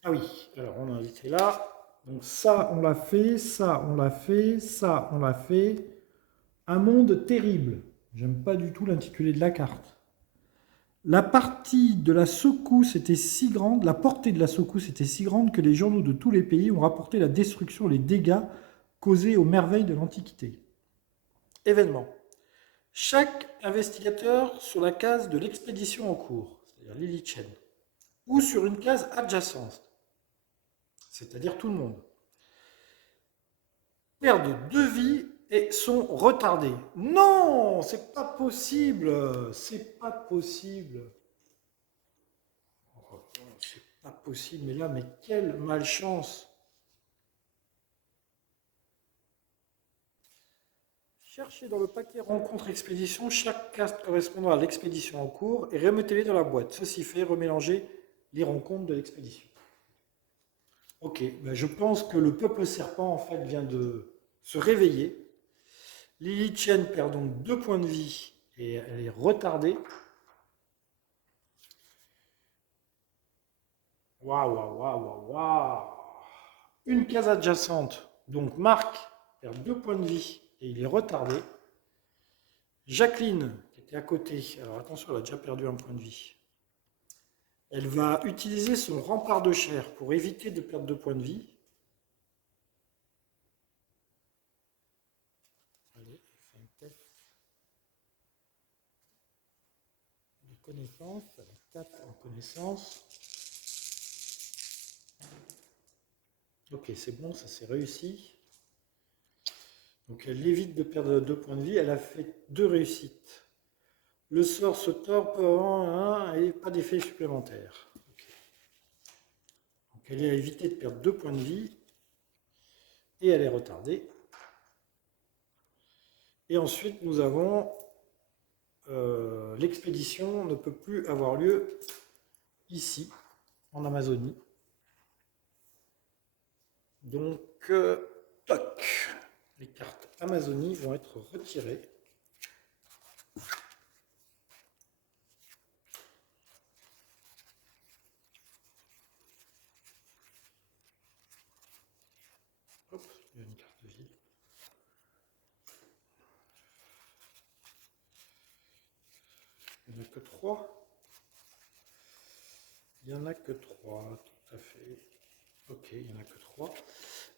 Ah oui, alors on a été là. Donc ça, on l'a fait, ça, on l'a fait, ça, on l'a fait. Un monde terrible. J'aime pas du tout l'intitulé de la carte. La partie de la secousse était si grande, la portée de la secousse était si grande que les journaux de tous les pays ont rapporté la destruction, les dégâts causés aux merveilles de l'Antiquité. Événement. Chaque investigateur sur la case de l'expédition en cours, c'est-à-dire Lily Chen, ou sur une case adjacente, c'est-à-dire tout le monde, perdent 2 vies et sont retardés. Non, c'est pas possible, c'est pas possible. Oh, c'est pas possible, mais là, mais quelle malchance. Cherchez dans le paquet rencontre expédition chaque case correspondant à l'expédition en cours et remettez-les dans la boîte. Ceci fait, remélanger les rencontres de l'expédition. Ok, ben je pense que le peuple serpent en fait vient de se réveiller. Lily Chen perd donc 2 points de vie et elle est retardée. Waouh, waouh, waouh, waouh, waouh. Une case adjacente, donc Marc perd 2 points de vie et il est retardé. Jacqueline, qui était à côté, alors attention, elle a déjà perdu 1 point de vie. Elle va utiliser son rempart de chair pour éviter de perdre 2 points de vie. Allez, elle fait un test de connaissance. Elle a 4 en connaissance. Ok, c'est bon, ça s'est réussi. Donc elle évite de perdre 2 points de vie. Elle a fait 2 réussites. Le sort se tord et pas d'effet supplémentaire. Okay. Donc elle a évité de perdre 2 points de vie. Et elle est retardée. Et ensuite, nous avons l'expédition ne peut plus avoir lieu ici, en Amazonie. Donc, toc, les cartes Amazonie vont être retirées. Hop, il y a une carte de ville. Il n'y en a que 3. Il n'y en a que 3, tout à fait. Ok, il n'y en a que 3.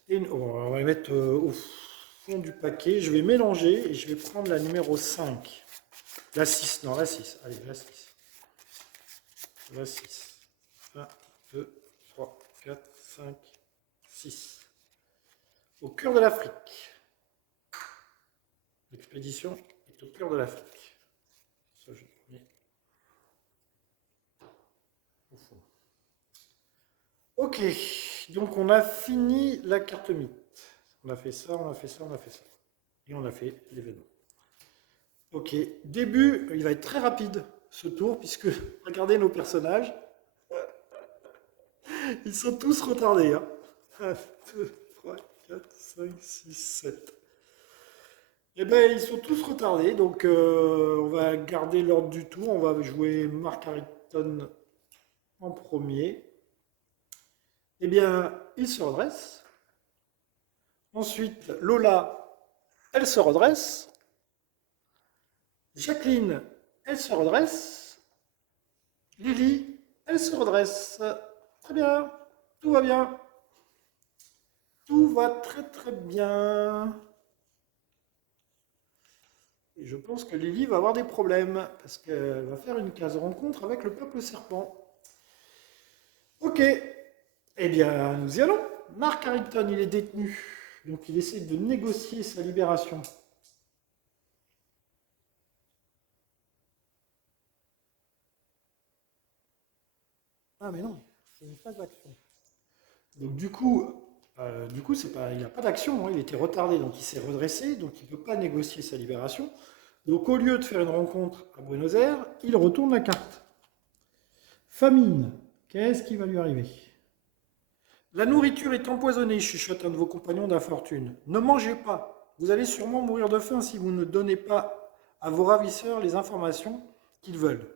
Et on va les mettre au fond du paquet. Je vais mélanger et je vais prendre la numéro 5. La 6, non, la 6. Allez, la 6. La 6. 1, 2, 3, 4, 5, 6. Au cœur de l'Afrique. L'expédition est au cœur de l'Afrique. Ça, je mets au fond. Ok, Donc on a fini la carte mythe. On a fait ça, on a fait ça, on a fait ça. Et on a fait l'événement. Ok, début, il va être très rapide ce tour, puisque regardez nos personnages. Ils sont tous retardés. Hein. 1, 2, 3, 4, 5, 6, 7. Eh bien, ils sont tous retardés, donc on va garder l'ordre du tour. On va jouer Mark Harrington en premier. Eh bien, il se redresse. Ensuite, Lola, elle se redresse. Jacqueline, elle se redresse. Lily, elle se redresse. Très bien, tout va bien. Tout va très très bien. Et je pense que Lily va avoir des problèmes, parce qu'elle va faire une case rencontre avec le peuple serpent. Ok, eh bien nous y allons. Mark Harrington, il est détenu, donc il essaie de négocier sa libération. Ah mais non, c'est une phase d'action. Donc du coup c'est pas, il n'a pas d'action, hein, il était retardé, donc il s'est redressé, donc il ne peut pas négocier sa libération. Donc au lieu de faire une rencontre à Buenos Aires, il retourne la carte. Famine, qu'est-ce qui va lui arriver? La nourriture est empoisonnée, chuchote un de vos compagnons d'infortune. Ne mangez pas, vous allez sûrement mourir de faim si vous ne donnez pas à vos ravisseurs les informations qu'ils veulent.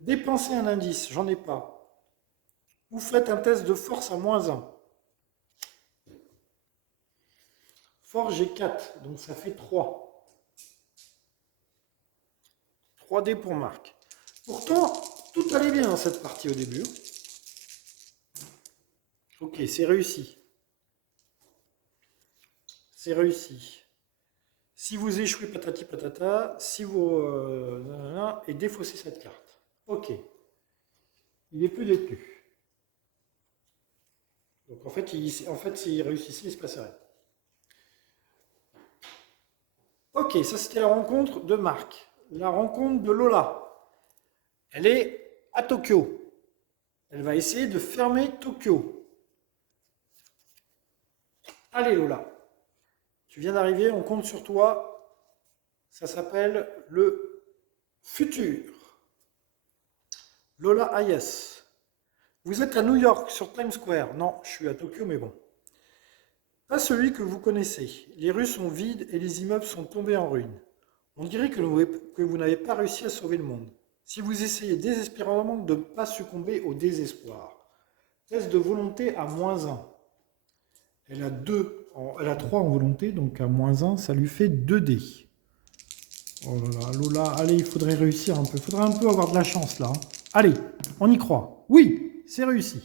Dépensez un indice, j'en ai pas. Vous faites un test de force à -1. Force, j'ai 4, donc ça fait 3. 3 dés pour Marc. Pourtant, tout allait bien dans cette partie au début. Ok, c'est réussi. C'est réussi. Si vous échouez, patati patata, si vous... et défaussez cette carte. Ok. Il n'est plus détenu. Donc en fait, s'il réussissait, il ne se passait rien. Ok, ça c'était la rencontre de Marc. La rencontre de Lola. Elle est à Tokyo. Elle va essayer de fermer Tokyo. Allez Lola, tu viens d'arriver, on compte sur toi. Ça s'appelle le futur. Lola Hayes. Vous êtes à New York, sur Times Square. Non, je suis à Tokyo, mais bon. Pas celui que vous connaissez. Les rues sont vides et les immeubles sont tombés en ruine. On dirait que vous n'avez pas réussi à sauver le monde. Si vous essayez désespérément de ne pas succomber au désespoir. Test de volonté à -1. Elle a 3 en volonté, donc à -1, ça lui fait 2 dés. Oh là là, Lola, allez, il faudrait réussir un peu. Il faudrait un peu avoir de la chance là. Allez, on y croit. Oui, c'est réussi.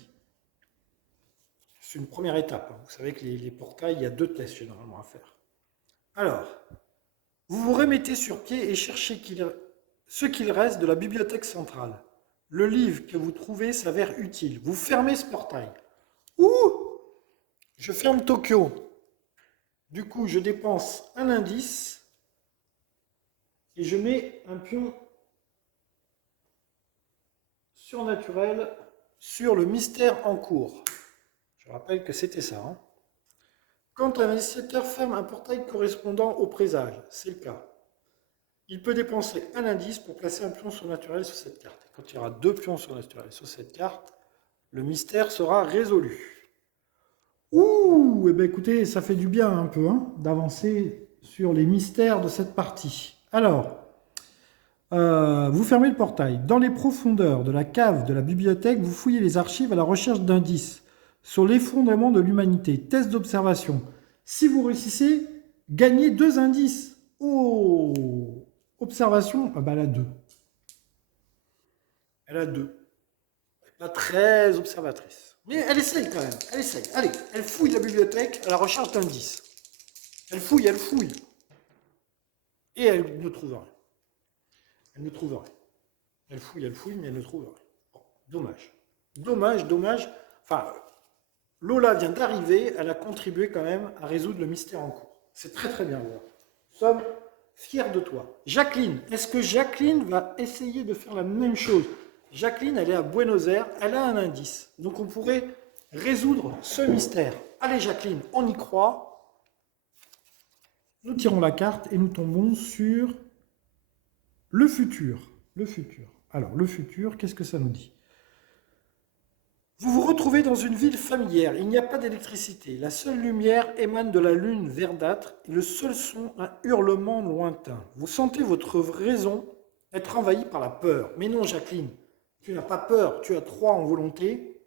C'est une première étape. Vous savez que les portails, il y a 2 tests généralement à faire. Alors, vous vous remettez sur pied et cherchez ce qu'il reste de la bibliothèque centrale. Le livre que vous trouvez s'avère utile. Vous fermez ce portail. Ouh! Je ferme Tokyo. Du coup, je dépense un indice et je mets un pion surnaturel sur le mystère en cours. Je rappelle que c'était ça. Hein. Quand un investisseur ferme un portail correspondant au présage, c'est le cas, il peut dépenser un indice pour placer un pion surnaturel sur cette carte. Quand il y aura 2 pions surnaturels sur cette carte, le mystère sera résolu. Ouh, eh bien écoutez, ça fait du bien un peu hein, d'avancer sur les mystères de cette partie. Alors, vous fermez le portail. Dans les profondeurs de la cave de la bibliothèque, vous fouillez les archives à la recherche d'indices sur l'effondrement de l'humanité. Test d'observation. Si vous réussissez, gagnez 2 indices. Oh! Observation, ah bah elle a 2. Elle a 2. Elle n'est pas très observatrice. Mais elle essaye quand même. Elle essaye. Allez, elle fouille la bibliothèque à la recherche d'indices. Elle fouille, elle fouille. Et elle ne trouve rien. Elle ne trouve rien. Elle fouille, mais elle ne trouve rien. Bon, dommage. Dommage, dommage. Enfin, Lola vient d'arriver, elle a contribué quand même à résoudre le mystère en cours. C'est très très bien, Lola. Nous sommes fiers de toi. Jacqueline, est-ce que Jacqueline va essayer de faire la même chose? Jacqueline, elle est à Buenos Aires, elle a un indice. Donc on pourrait résoudre ce mystère. Allez Jacqueline, on y croit. Nous tirons la carte et nous tombons sur le futur. Le futur. Alors, le futur, qu'est-ce que ça nous dit? Vous vous retrouvez dans une ville familière. Il n'y a pas d'électricité. La seule lumière émane de la lune verdâtre et le seul son, un hurlement lointain. Vous sentez votre raison être envahie par la peur. Mais non, Jacqueline, tu n'as pas peur. Tu as 3 en volonté.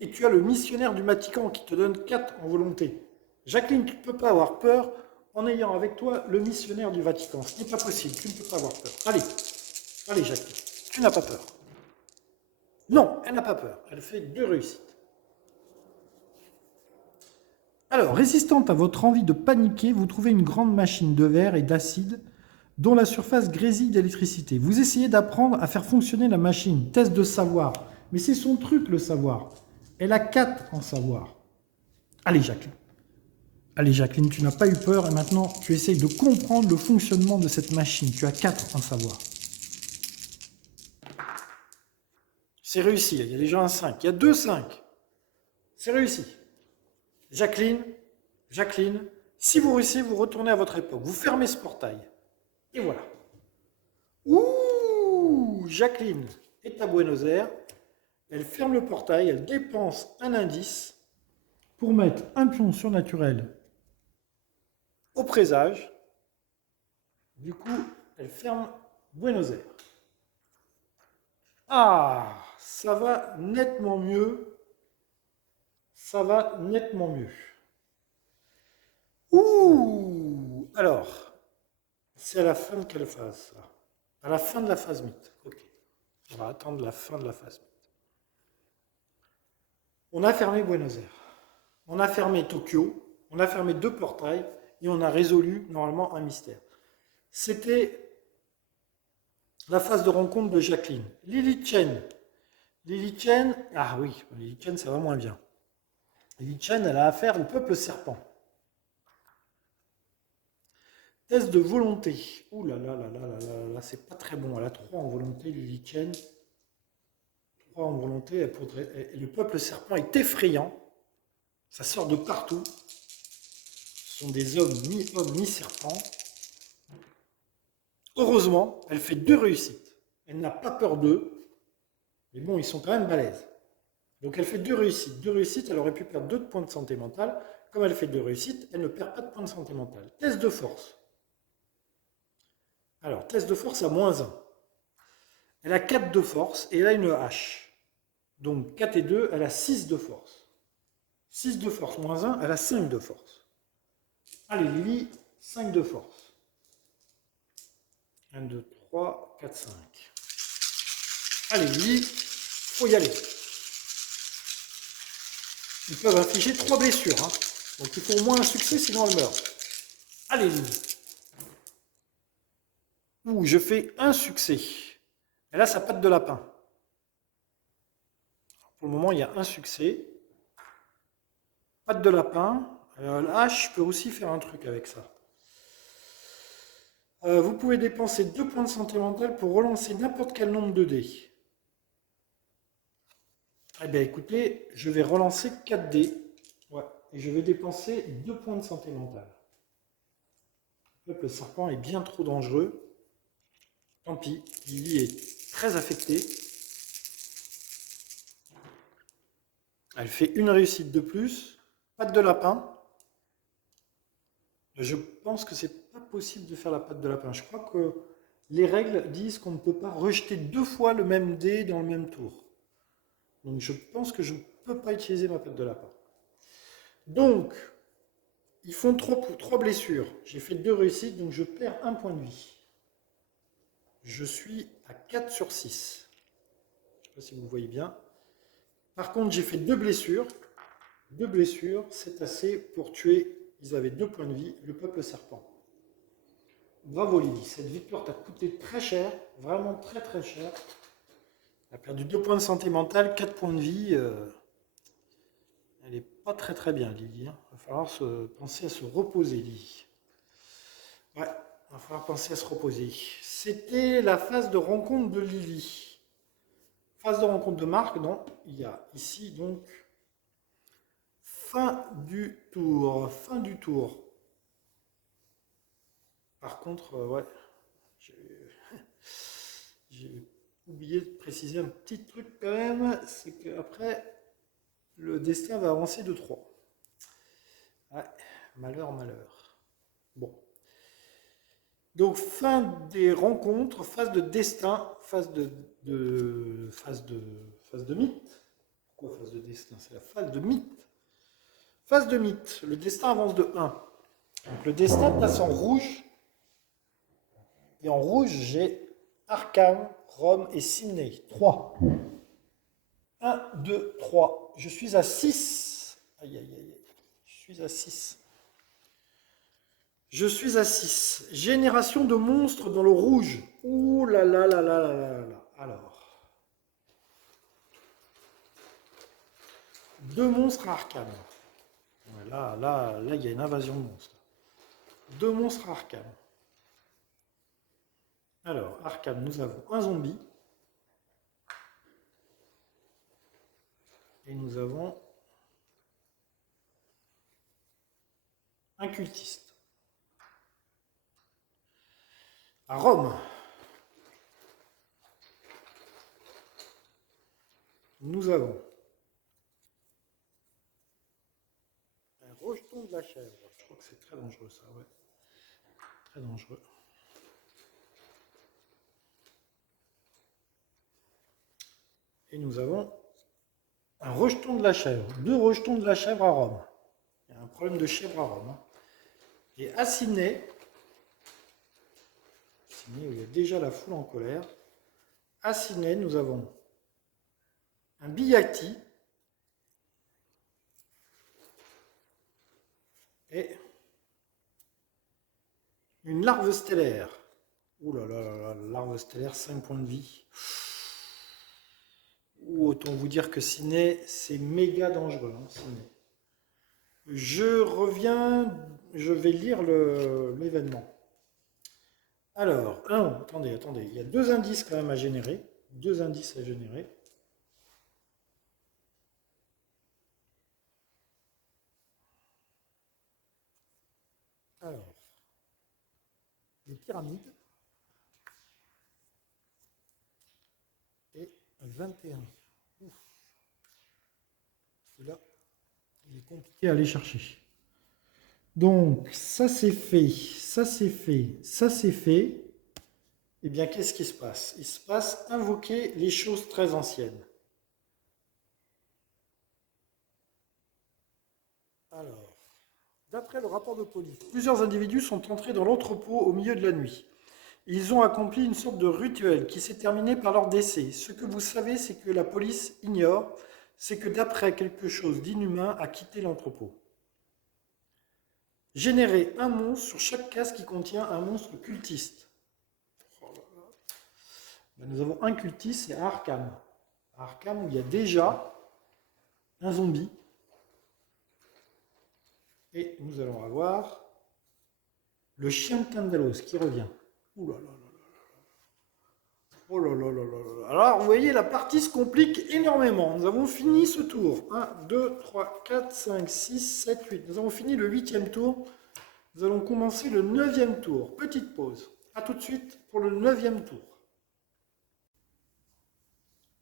Et tu as le missionnaire du Vatican qui te donne 4 en volonté. Jacqueline, tu ne peux pas avoir peur en ayant avec toi le missionnaire du Vatican. Ce n'est pas possible. Tu ne peux pas avoir peur. Allez, allez, Jacqueline, tu n'as pas peur. Non, elle n'a pas peur. Elle fait 2 réussites. Alors, résistante à votre envie de paniquer, vous trouvez une grande machine de verre et d'acide dont la surface grésille d'électricité. Vous essayez d'apprendre à faire fonctionner la machine. Test de savoir. Mais c'est son truc, le savoir. Elle a 4 en savoir. Allez, Jacqueline. Allez, Jacqueline, tu n'as pas eu peur et maintenant, tu essayes de comprendre le fonctionnement de cette machine. Tu as 4 en savoir. C'est réussi. Il y a déjà un 5. Il y a 2 5. C'est réussi. Jacqueline, si vous réussissez, vous retournez à votre époque. Vous fermez ce portail. Et voilà. Ouh, Jacqueline est à Buenos Aires. Elle ferme le portail, elle dépense un indice pour mettre un pion surnaturel au présage. Du coup, elle ferme Buenos Aires. Ah, ça va nettement mieux. Ça va nettement mieux. Ouh, alors, c'est à la fin de quelle phase ça? À la fin de la phase mythe. Ok. On va attendre la fin de la phase mythe. On a fermé Buenos Aires. On a fermé Tokyo. On a fermé 2 portails. Et on a résolu normalement un mystère. C'était la phase de rencontre de Jacqueline. Lily Chen. Lily Chen, ah oui, Lily Chen, ça va moins bien. Lily Chen, elle a affaire au peuple serpent. Test de volonté. Ouh là là là là là là là, c'est pas très bon. Elle a 3 en volonté, Lily Chen. 3 en volonté. Le peuple serpent est effrayant. Ça sort de partout. Ce sont des hommes, mi-hommes, mi-serpents. Heureusement, elle fait 2 réussites. Elle n'a pas peur d'eux. Mais bon, ils sont quand même balèzes. Donc elle fait 2 réussites. 2 réussites, elle aurait pu perdre 2 points de santé mentale. Comme elle fait 2 réussites, elle ne perd pas de points de santé mentale. Test de force. Alors, test de force à -1. Elle a 4 de force et elle a une hache. Donc 4 et 2, elle a 6 de force. 6 de force -1, elle a 5 de force. Allez Lily, 5 de force. 1, 2, 3, 4, 5. Allez Lily, faut y aller. Ils peuvent infliger 3 blessures. Hein. Donc il faut au moins un succès, sinon elle meurt. Allez Lily. Ouh, je fais un succès. Elle a sa patte de lapin. Pour le moment, il y a un succès. Patte de lapin. La hache peut aussi faire un truc avec ça. Vous pouvez dépenser 2 points de santé mentale pour relancer n'importe quel nombre de dés. Eh bien écoutez, je vais relancer 4 dés. Ouais, et je vais dépenser 2 points de santé mentale. Le serpent est bien trop dangereux. Tant pis, Lily est très affectée. Elle fait une réussite de plus. Patte de lapin. Je pense que c'est pas possible de faire la patte de lapin. Je crois que les règles disent qu'on ne peut pas rejeter 2 fois le même dé dans le même tour. Donc je pense que je ne peux pas utiliser ma patte de lapin. Donc, ils font 3 blessures. J'ai fait 2 réussites, donc je perds 1 point de vie. Je suis à 4 sur 6. Je ne sais pas si vous voyez bien. Par contre, j'ai fait 2 blessures. 2 blessures, c'est assez pour tuer. Ils avaient 2 points de vie, le peuple serpent. Bravo Lily, cette victoire t'a coûté très cher, vraiment très très cher. Elle a perdu 2 points de santé mentale, 4 points de vie. Elle n'est pas très très bien Lily. Il va falloir penser à se reposer Lily. Ouais, il va falloir penser à se reposer. C'était la phase de rencontre de Lily. Phase de rencontre de marque, non. Il y a ici donc fin du tour. Fin du tour. Par contre, ouais, j'ai j'ai oublié de préciser un petit truc quand même, c'est qu'après, le destin va avancer de 3. Ouais, malheur, malheur. Bon. Donc, fin des rencontres, phase de destin, phase de mythe. Pourquoi phase de destin? C'est la phase de mythe. Phase de mythe. Le destin avance de 1. Donc, le destin passe en rouge. Et en rouge, j'ai Arkham, Rome et Sydney. 3. 1, 2, 3. Je suis à 6. Aïe, aïe, aïe. Je suis à 6. Je suis à 6. Génération de monstres dans le rouge. Ouh là là là là là là là. Alors. 2 monstres à Arkham. Ouais, là, il y a une invasion de monstres. 2 monstres à Arkham. Alors, Arkham, nous avons un zombie. Et nous avons un cultiste. À Rome, nous avons un rejeton de la chèvre. Je crois que c'est très dangereux ça, ouais. Très dangereux. Et nous avons un rejeton de la chèvre. 2 rejetons de la chèvre à Rome. Il y a un problème de chèvre à Rome. Et à Sydney, où il y a déjà la foule en colère, à Sydney, nous avons un Biyaki et une larve stellaire. Ouh là là là là, larve stellaire, 5 points de vie. Ouh, autant vous dire que Sydney, c'est méga dangereux. Hein, Sydney. Je reviens, je vais lire l'événement. Alors, attendez, il y a 2 indices quand même à générer. 2 indices à générer. Alors, les pyramides et 21. Ouf. Celui-là, il est compliqué à aller chercher. Donc, ça c'est fait, ça c'est fait, ça c'est fait. Eh bien, qu'est-ce qui se passe? Il se passe invoquer les choses très anciennes. Alors, d'après le rapport de police, plusieurs individus sont entrés dans l'entrepôt au milieu de la nuit. Ils ont accompli une sorte de rituel qui s'est terminé par leur décès. Ce que vous savez, c'est que la police ignore, c'est que d'après quelque chose d'inhumain a quitté l'entrepôt. Générer un monstre sur chaque case qui contient un monstre cultiste. Ben, nous avons un cultiste, c'est Arkham. Arkham où il y a déjà un zombie. Et nous allons avoir le chien de Tandalos qui revient. Ouh là là là là. Oh là là là là. Alors, vous voyez, la partie se complique énormément. Nous avons fini ce tour. 1, 2, 3, 4, 5, 6, 7, 8. Nous avons fini le 8e tour. Nous allons commencer le 9e tour. Petite pause. A tout de suite pour le 9e tour.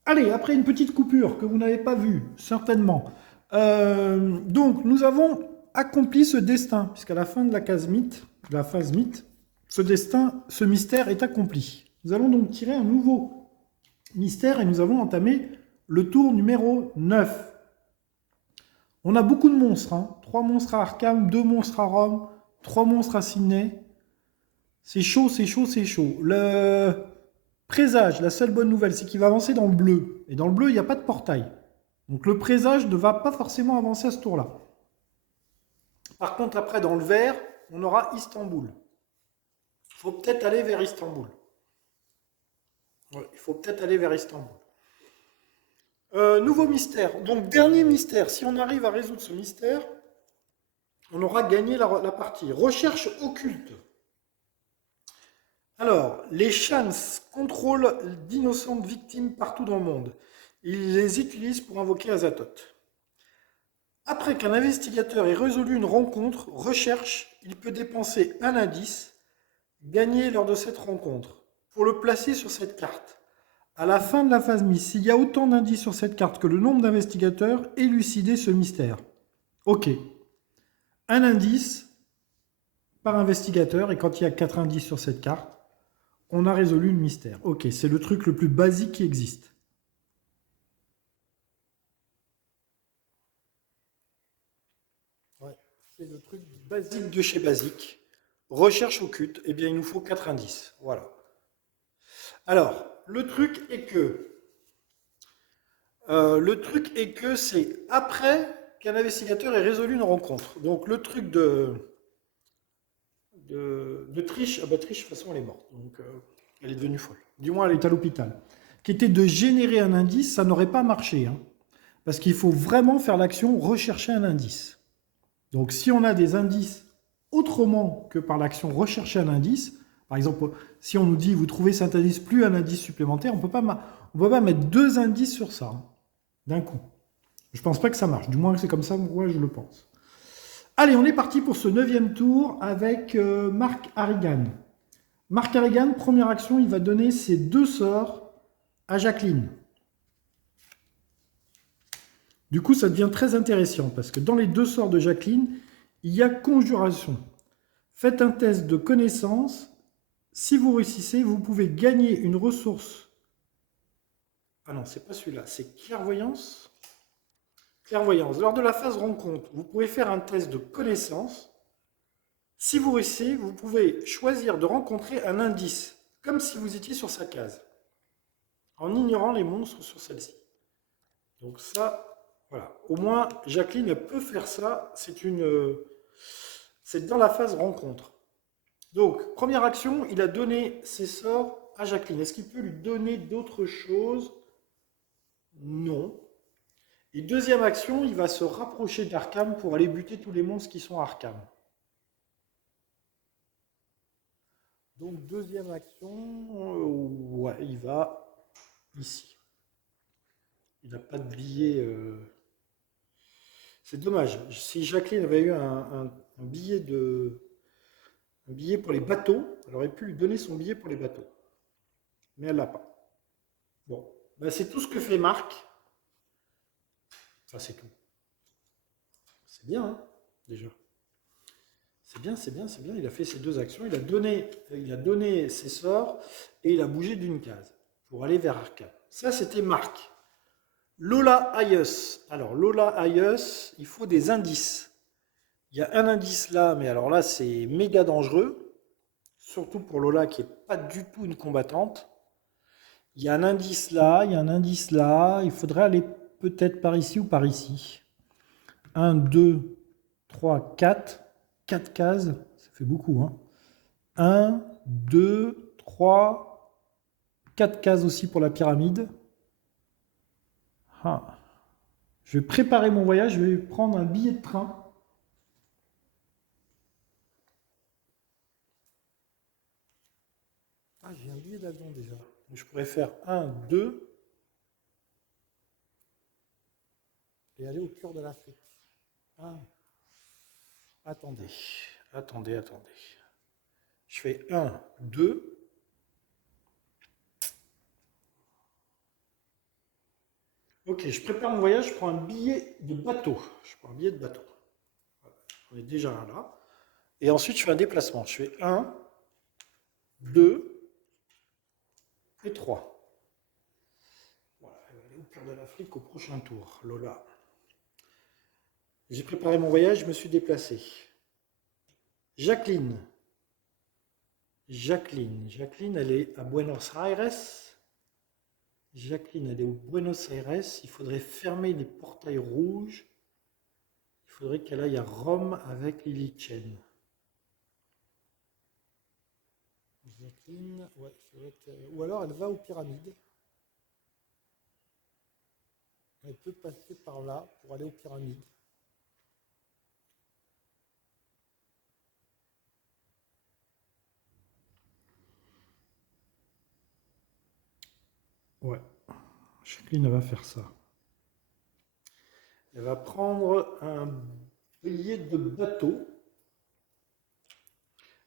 Allez, après une petite coupure que vous n'avez pas vue, certainement. Donc, nous avons accompli ce destin, puisqu'à la fin de la phase mythe, ce destin, ce mystère est accompli. Nous allons donc tirer un nouveau mystère et nous avons entamé le tour numéro 9. On a beaucoup de monstres, hein. 3 monstres à Arkham, 2 monstres à Rome, 3 monstres à Sydney. C'est chaud, c'est chaud, c'est chaud. Le présage, la seule bonne nouvelle, c'est qu'il va avancer dans le bleu. Et dans le bleu, il n'y a pas de portail. Donc le présage ne va pas forcément avancer à ce tour-là. Par contre, après, dans le vert, on aura Istanbul. Il faut peut-être aller vers Istanbul. Ouais, il faut peut-être aller vers Istanbul. Nouveau mystère. Donc, dernier mystère. Si on arrive à résoudre ce mystère, on aura gagné la partie. Recherche occulte. Alors, les Shans contrôlent d'innocentes victimes partout dans le monde. Il les utilise pour invoquer Azathoth. Après qu'un investigateur ait résolu une rencontre, recherche, il peut dépenser un indice gagné lors de cette rencontre pour le placer sur cette carte. À la fin de la phase mise, s'il y a autant d'indices sur cette carte que le nombre d'investigateurs, élucidez ce mystère. Ok. Un indice par investigateur, et quand il y a 4 indices sur cette carte, on a résolu le mystère. Ok, c'est le truc le plus basique qui existe. Ouais, c'est le truc basique de chez basique. Recherche occulte, eh bien il nous faut 4 indices. Voilà. Alors, le truc est que c'est après qu'un investigateur ait résolu une rencontre. Donc le truc de Triche, ah bah Triche, de toute façon, elle est morte. Donc elle est devenue folle. Du moins, elle est à l'hôpital. Qui était de générer un indice, ça n'aurait pas marché. Hein, parce qu'il faut vraiment faire l'action rechercher un indice. Donc si on a des indices autrement que par l'action rechercher un indice, par exemple, si on nous dit vous trouvez cet indice plus un indice supplémentaire, on ne peut pas mettre 2 indices sur ça hein, d'un coup. Je pense pas que ça marche. Du moins, c'est comme ça, moi, je le pense. Allez, on est parti pour ce 9e tour avec Marc Harrigan. Marc Harrigan, première action, il va donner ses 2 sorts à Jacqueline. Du coup, ça devient très intéressant parce que dans les 2 sorts de Jacqueline, il y a conjuration. Faites un test de connaissance. Si vous réussissez, vous pouvez gagner une ressource. Ah non, c'est pas celui-là, c'est clairvoyance. Clairvoyance. Lors de la phase rencontre, vous pouvez faire un test de connaissance. Si vous réussissez, vous pouvez choisir de rencontrer un indice, comme si vous étiez sur sa case, en ignorant les monstres sur celle-ci. Donc ça, voilà. Au moins, Jacqueline peut faire ça. C'est dans la phase rencontre. Donc, première action, il a donné ses sorts à Jacqueline. Est-ce qu'il peut lui donner d'autres choses? Non. Et deuxième action, il va se rapprocher d'Arkham pour aller buter tous les monstres qui sont à Arkham. Donc deuxième action, ouais, il va ici. Il n'a pas de billet. C'est dommage. Si Jacqueline avait eu un billet pour les bateaux, elle aurait pu lui donner son billet pour les bateaux. Mais elle l'a pas. Bon, ben, c'est tout ce que fait Marc. Ça c'est tout. C'est bien, hein, déjà. C'est bien, c'est bien, c'est bien. Il a fait ses 2 actions. Il a donné ses sorts et il a bougé d'une case pour aller vers Arkham. Ça, c'était Marc. Lola Ayus. Alors, Lola Ayus, il faut des indices. Il y a un indice là, mais alors là, c'est méga dangereux. Surtout pour Lola qui n'est pas du tout une combattante. Il y a un indice là, il y a un indice là. Il faudrait aller peut-être par ici ou par ici. 1, 2, 3, 4. 4 cases, ça fait beaucoup. Hein. 1, 2, 3, 4 cases aussi pour la pyramide. Ah. Je vais préparer mon voyage, je vais prendre un billet de train. Ah, j'ai un billet d'avion déjà. Je pourrais faire 1, 2 et aller au cœur de l'Afrique. Ah, attendez, attendez. Je fais 1, 2. Ok, je prépare mon voyage, je prends un billet de bateau. Je prends un billet de bateau. Voilà. On est déjà là. Et ensuite, je fais un déplacement. Je fais 1, 2 et 3. Voilà, elle va aller au cœur de l'Afrique au prochain tour, Lola. J'ai préparé mon voyage, je me suis déplacé. Jacqueline. Jacqueline, elle est à Buenos Aires. Jacqueline, elle est au Buenos Aires. Il faudrait fermer les portails rouges. Il faudrait qu'elle aille à Rome avec Lily Chen. Jacqueline, ouais, ou alors elle va aux pyramides. Elle peut passer par là pour aller aux pyramides. Ouais. Jacqueline va faire ça. Elle va prendre un billet de bateau.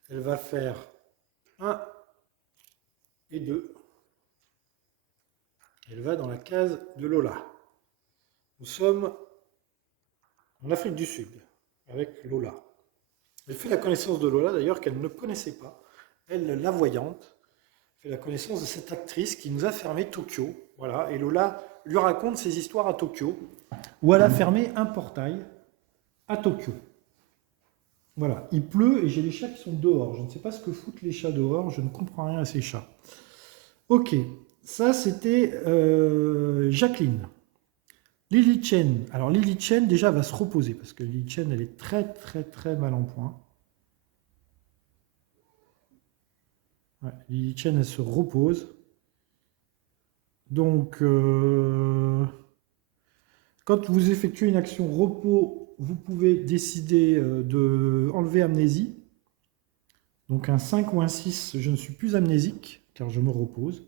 Elle va faire 1 et 2. Elle va dans la case de Lola. Nous sommes en Afrique du Sud avec Lola. Elle fait la connaissance de Lola d'ailleurs qu'elle ne connaissait pas. Elle, la voyante, fait la connaissance de cette actrice qui nous a fermé Tokyo. Voilà, et Lola lui raconte ses histoires à Tokyo, où elle a fermé un portail à Tokyo. Voilà, il pleut et j'ai les chats qui sont dehors. Je ne sais pas ce que foutent les chats dehors, je ne comprends rien à ces chats. Ok, ça c'était Jacqueline. Lily Chen. Alors Lily Chen déjà va se reposer parce que Lily Chen elle est très mal en point. Ouais, Lily Chen elle se repose. Donc quand vous effectuez une action repos, vous pouvez décider de enlever amnésie. Donc un 5 ou un 6, je ne suis plus amnésique car je me repose.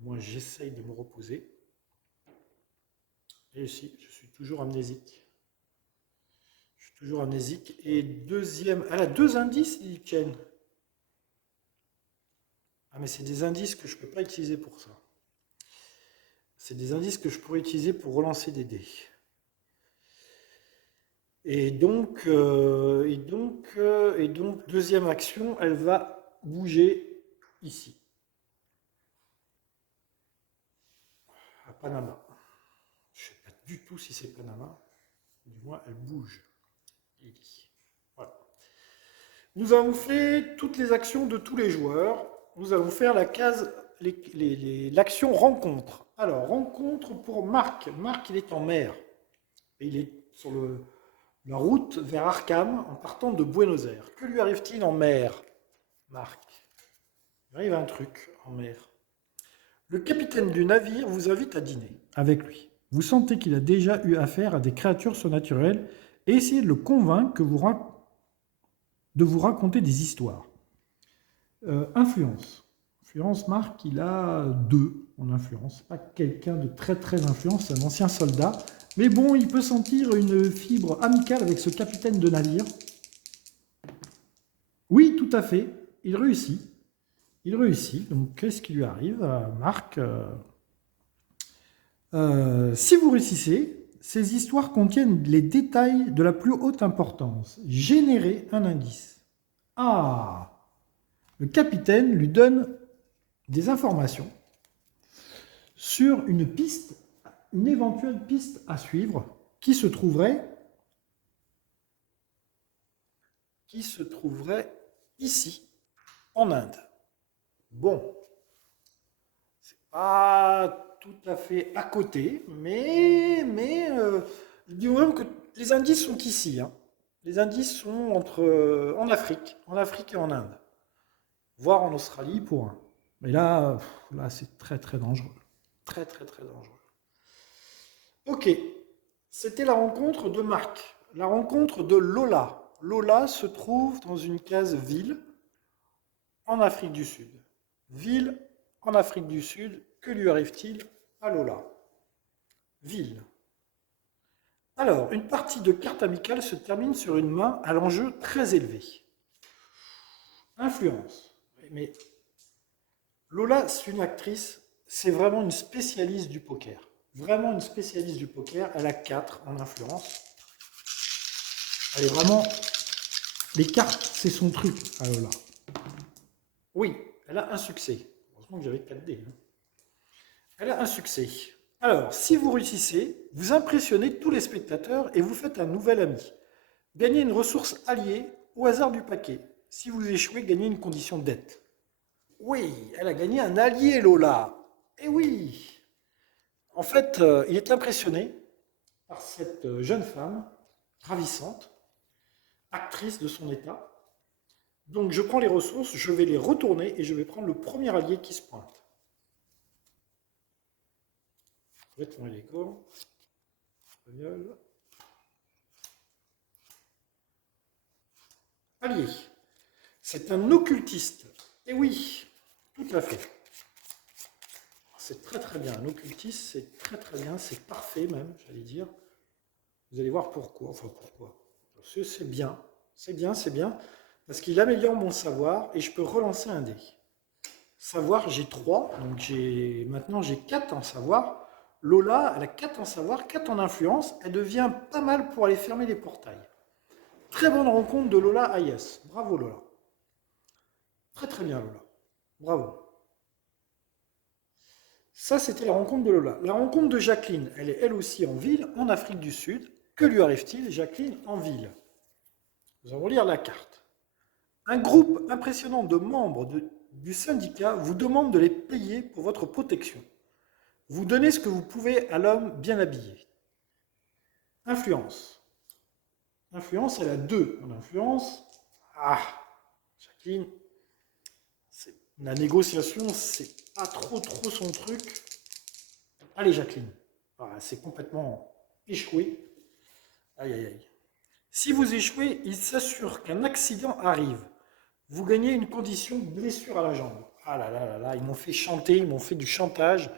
Moi j'essaye de me reposer. Et si, je suis toujours amnésique. Je suis toujours amnésique. Et deuxième... Elle a 2 indices, Lily Chen. Ah mais c'est des indices que je ne peux pas utiliser pour ça. C'est des indices que je pourrais utiliser pour relancer des dés. Et donc, deuxième action, elle va bouger ici, à Panama. Je ne sais pas du tout si c'est Panama. Du moins, elle bouge. Voilà. Nous avons fait toutes les actions de tous les joueurs. Nous allons faire la case, l'action rencontre. Alors, rencontre pour Marc. Marc, il est en mer. Et il est sur la route vers Arkham en partant de Buenos Aires. Que lui arrive-t-il en mer, Marc? Il arrive un truc en mer. Le capitaine du navire vous invite à dîner avec lui. Vous sentez qu'il a déjà eu affaire à des créatures surnaturelles et essayez de le convaincre de vous raconter des histoires. Influence. Influence, Marc, il a 2 en influence. Pas quelqu'un de très influent, c'est un ancien soldat. Mais bon, il peut sentir une fibre amicale avec ce capitaine de navire. Oui, tout à fait. Il réussit. Il réussit. Donc, qu'est-ce qui lui arrive à Marc? Si vous réussissez, ces histoires contiennent les détails de la plus haute importance. Générez un indice. Ah! Le capitaine lui donne des informations sur une piste, une éventuelle piste à suivre qui se trouverait ici, en Inde. Bon, c'est pas tout à fait à côté, mais disons que les indices sont ici. Hein. Les indices sont en Afrique et en Inde, voire en Australie pour un. Mais là c'est très dangereux. Très dangereux. Ok, c'était la rencontre de Marc. La rencontre de Lola. Lola se trouve dans une case ville en Afrique du Sud. Ville en Afrique du Sud, que lui arrive-t-il à Lola? Ville. Alors, une partie de carte amicale se termine sur une main à l'enjeu très élevé. Influence. Mais Lola, c'est une actrice, c'est vraiment une spécialiste du poker. Vraiment une spécialiste du poker. Elle a 4 en influence. Elle est vraiment... Les cartes, c'est son truc à Lola. Oui, elle a un succès. Heureusement que j'avais 4 dés. Hein. Elle a un succès. Alors, si vous réussissez, vous impressionnez tous les spectateurs et vous faites un nouvel ami. Gagnez une ressource alliée au hasard du paquet. Si vous échouez, gagnez une condition de dette. Oui, elle a gagné un allié, Lola. Eh oui. En fait, il est impressionné par cette jeune femme ravissante, actrice de son état. Donc je prends les ressources, je vais les retourner et je vais prendre le premier allié qui se pointe. Retourner les corps. Allié. C'est un occultiste. Et oui, tout à fait. c'est très très bien. Un occultiste, c'est très très bien. C'est parfait même, j'allais dire. Vous allez voir pourquoi. Enfin, pourquoi. C'est bien. C'est bien, c'est bien. Parce qu'il améliore mon savoir et je peux relancer un dé. Savoir, j'ai 3. Donc maintenant j'ai 4 en savoir. Lola, elle a 4 en savoir, 4 en influence. Elle devient pas mal pour aller fermer les portails. Très bonne rencontre de Lola Ayes. Bravo Lola. Très très bien Lola. Bravo. Ça, c'était la rencontre de Lola. La rencontre de Jacqueline, elle est elle aussi en ville, en Afrique du Sud. Que lui arrive-t-il? Jacqueline en ville. Nous allons lire la carte. Un groupe impressionnant de membres du syndicat vous demande de les payer pour votre protection. Vous donnez ce que vous pouvez à l'homme bien habillé. Influence. Influence, elle a 2 en influence. Ah, Jacqueline, la négociation, c'est pas trop son truc. Allez, Jacqueline. Ah, c'est complètement échoué. Aïe, aïe, aïe. Si vous échouez, il s'assure qu'un accident arrive. Vous gagnez une condition blessure à la jambe. Ah là là là là, ils m'ont fait chanter, ils m'ont fait du chantage.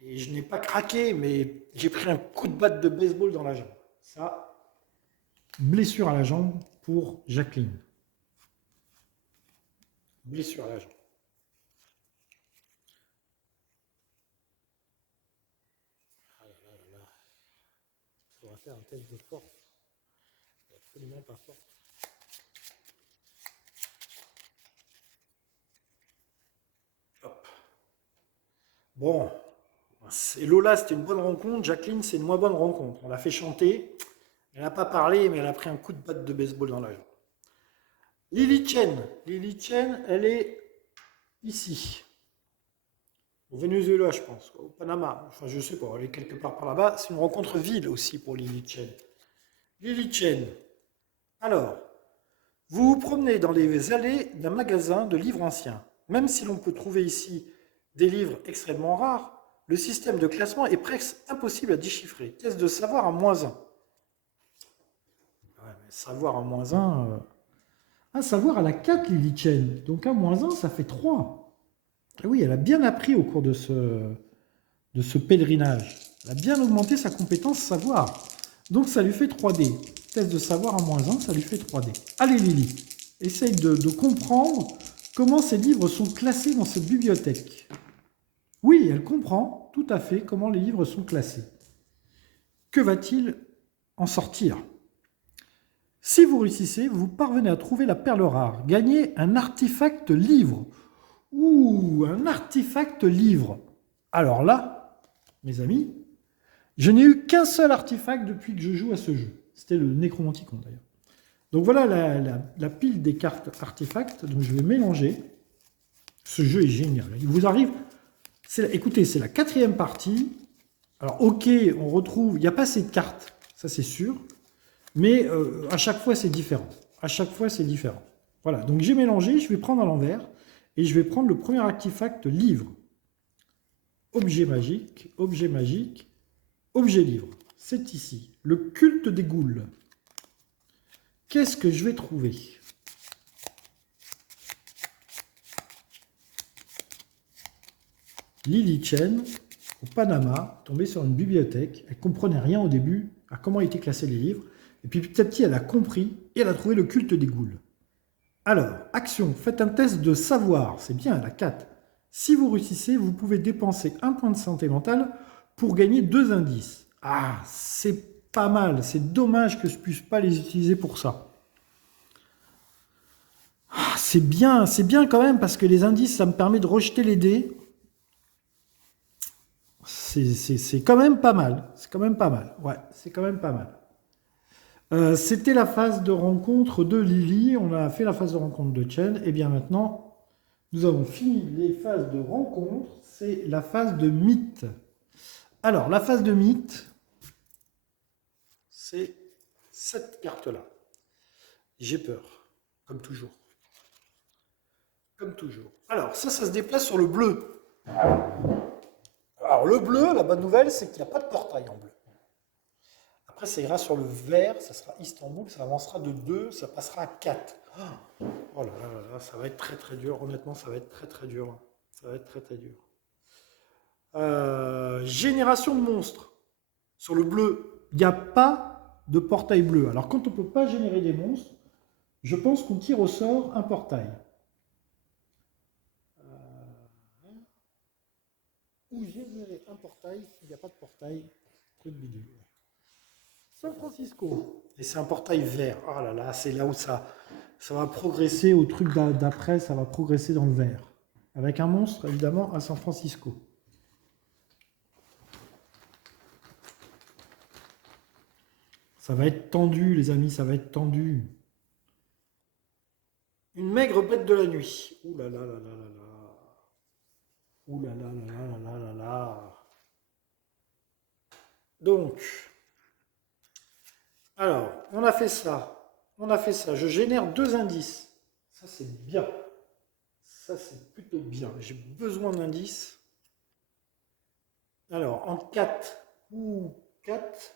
Et je n'ai pas craqué, mais j'ai pris un coup de batte de baseball dans la jambe. Ça, blessure à la jambe pour Jacqueline. Blessure à la jambe. Ah là là là là. Il faudra faire un test de force. Absolument pas fort. Hop. Bon, Lola, c'était une bonne rencontre. Jacqueline, c'est une moins bonne rencontre. On l'a fait chanter. Elle n'a pas parlé, mais elle a pris un coup de batte de baseball dans la jambe. Lily Chen. Lily Chen, elle est ici. Au Venezuela, je pense. Au Panama. Enfin, je sais pas. Elle est quelque part par là-bas. C'est une rencontre ville aussi pour Lily Chen. Lily Chen. Alors, vous vous promenez dans les allées d'un magasin de livres anciens. Même si l'on peut trouver ici des livres extrêmement rares, le système de classement est presque impossible à déchiffrer. Test de savoir à -1. Ouais, mais savoir à -1. Ah, savoir à la 4, Lily Chen. Donc à -1, ça fait 3. Et oui, elle a bien appris au cours de ce pèlerinage. Elle a bien augmenté sa compétence savoir. Donc ça lui fait 3D. Test de savoir à -1, ça lui fait 3D. Allez Lily, essaye de comprendre comment ces livres sont classés dans cette bibliothèque. Oui, elle comprend tout à fait comment les livres sont classés. Que va-t-il en sortir? Si vous réussissez, vous parvenez à trouver la perle rare. Gagnez un artefact livre. Ouh, un artefact livre. Alors là, mes amis, je n'ai eu qu'un seul artefact depuis que je joue à ce jeu. C'était le Necromanticon d'ailleurs. Donc voilà la pile des cartes artefacts. Donc je vais mélanger. Ce jeu est génial. Il vous arrive. Écoutez, c'est la 4e partie. Alors ok, on retrouve. Il n'y a pas assez de cartes, ça c'est sûr. Mais à chaque fois c'est différent. À chaque fois c'est différent. Voilà. Donc j'ai mélangé. Je vais prendre à l'envers et je vais prendre le premier artefact livre. Objet magique, objet magique, objet livre. C'est ici. Le culte des ghouls. Qu'est-ce que je vais trouver? Lily Chen, au Panama, tombée sur une bibliothèque. Elle ne comprenait rien au début à comment étaient classés les livres. Et puis petit à petit, elle a compris et elle a trouvé le culte des ghouls. Alors, action, faites un test de savoir. C'est bien, la 4. Si vous réussissez, vous pouvez dépenser un point de santé mentale pour gagner 2 indices. Ah, c'est pas mal. C'est dommage que je ne puisse pas les utiliser pour ça. Ah, c'est bien quand même parce que les indices, ça me permet de rejeter les dés. C'est quand même pas mal. C'est quand même pas mal. Ouais, c'est quand même pas mal. C'était la phase de rencontre de Lily. On a fait la phase de rencontre de Chen. Et bien maintenant, nous avons fini les phases de rencontre. C'est la phase de mythe. Alors, la phase de mythe, c'est cette carte-là. J'ai peur, comme toujours. Comme toujours. Alors, ça se déplace sur le bleu. Alors, le bleu, la bonne nouvelle, c'est qu'il n'y a pas de portail en bleu. Après, ça ira sur le vert, ça sera Istanbul, ça avancera de 2, ça passera à 4. Oh là là là là, ça va être très très dur. Honnêtement, ça va être très très dur. Ça va être très très dur. Génération de monstres. Sur le bleu, il n'y a pas de portail bleu. Alors quand on ne peut pas générer des monstres, je pense qu'on tire au sort un portail. Ou générer un portail, il n'y a pas de portail, truc bidule. San Francisco. Et c'est un portail vert. Oh là là, c'est là où ça va progresser au truc d'après, ça va progresser dans le vert. Avec un monstre, évidemment, à San Francisco. Ça va être tendu, les amis, ça va être tendu. Une maigre bête de la nuit. Ouh là là là là là là. Ouh là là là là là là là. Donc, alors, on a fait ça. On a fait ça. Je génère deux indices. Ça, c'est bien. Ça, c'est plutôt bien. J'ai besoin d'indices. Alors, en 4 ou 4,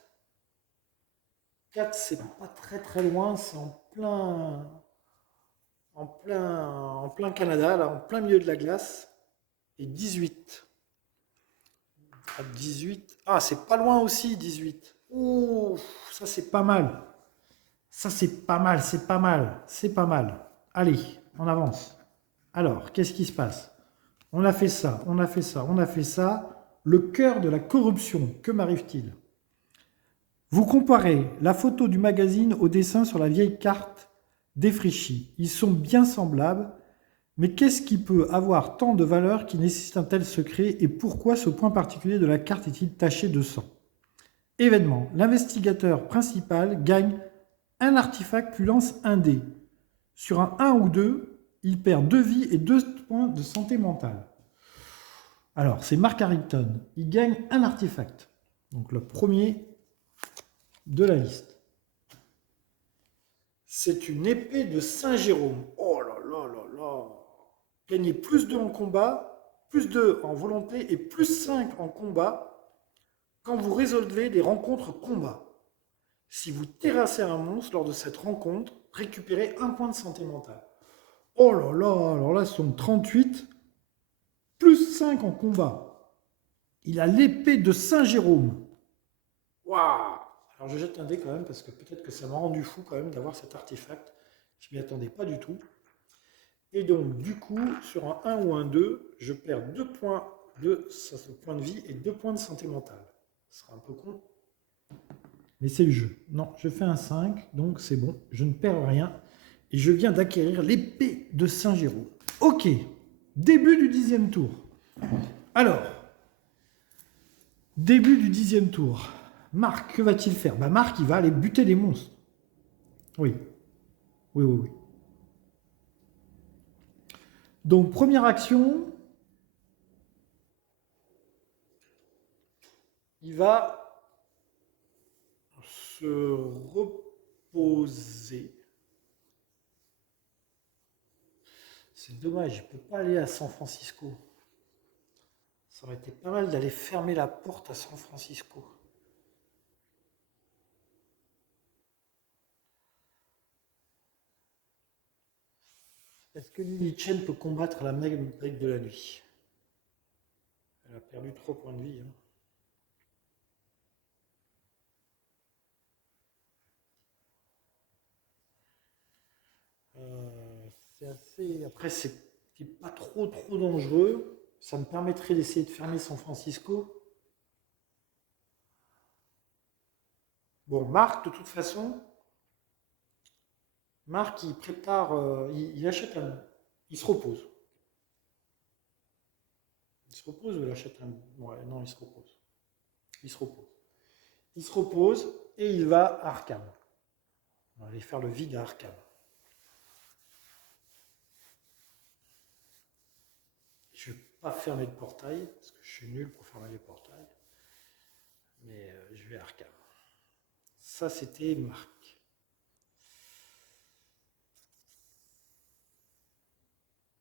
4, c'est pas très très loin. C'est en plein Canada, là, en plein milieu de la glace. Et 18. À 18. Ah, c'est pas loin aussi, 18. Ouh, ça c'est pas mal. Ça c'est pas mal, c'est pas mal, c'est pas mal. Allez, on avance. Alors, qu'est-ce qui se passe? On a fait ça, on a fait ça, on a fait ça. Le cœur de la corruption, que m'arrive-t-il? Vous comparez la photo du magazine au dessin sur la vieille carte défraîchie. Ils sont bien semblables, mais qu'est-ce qui peut avoir tant de valeur qui nécessite un tel secret et pourquoi ce point particulier de la carte est-il taché de sang? Événement. L'investigateur principal gagne un artefact puis lance un dé. Sur un 1 ou 2, il perd 2 vies et 2 points de santé mentale. Alors, c'est Mark Harrington. Il gagne un artefact. Donc, le premier de la liste. C'est une épée de Saint-Jérôme. Oh là là là là. Gagner plus 2 en combat, plus 2 en volonté et plus 5 en combat quand vous résolvez des rencontres combat. Si vous terrassez un monstre lors de cette rencontre, récupérez un point de santé mentale. Oh là là, alors là, ce sont 38, plus 5 en combat. Il a l'épée de Saint-Jérôme. Waouh! Alors je jette un dé quand même, parce que peut-être que ça m'a rendu fou quand même d'avoir cet artefact. Je m'y attendais pas du tout. Et donc, du coup, sur un 1 ou un 2, je perds 2 points de vie et 2 points de santé mentale. Ce sera un peu con. Mais c'est le jeu. Non, je fais un 5, donc c'est bon. Je ne perds rien. Et je viens d'acquérir l'épée de Saint-Jérôme. Ok, début du 10e tour. Alors, début du 10e tour. Marc, que va-t-il faire? Marc, il va aller buter des monstres. Oui. Oui, oui, oui. Donc, première action, il va se reposer. C'est dommage, je ne peux pas aller à San Francisco. Ça aurait été pas mal d'aller fermer la porte à San Francisco. Est-ce que Lily Chen peut combattre la maigre bête de la nuit? Elle a perdu 3 points de vie. Hein. C'est assez. Après, c'est pas trop trop dangereux. Ça me permettrait d'essayer de fermer San Francisco. Bon, Marc, de toute façon, Marc, il prépare, il achète un. Il se repose. Il se repose ou il achète un. Ouais, non, il se repose. Il se repose. Il se repose et il va à Arkham. On va aller faire le vide à Arkham. Je ne vais pas fermer le portail, parce que je suis nul pour fermer les portails. Mais je vais à Arkham. Ça, c'était Marc.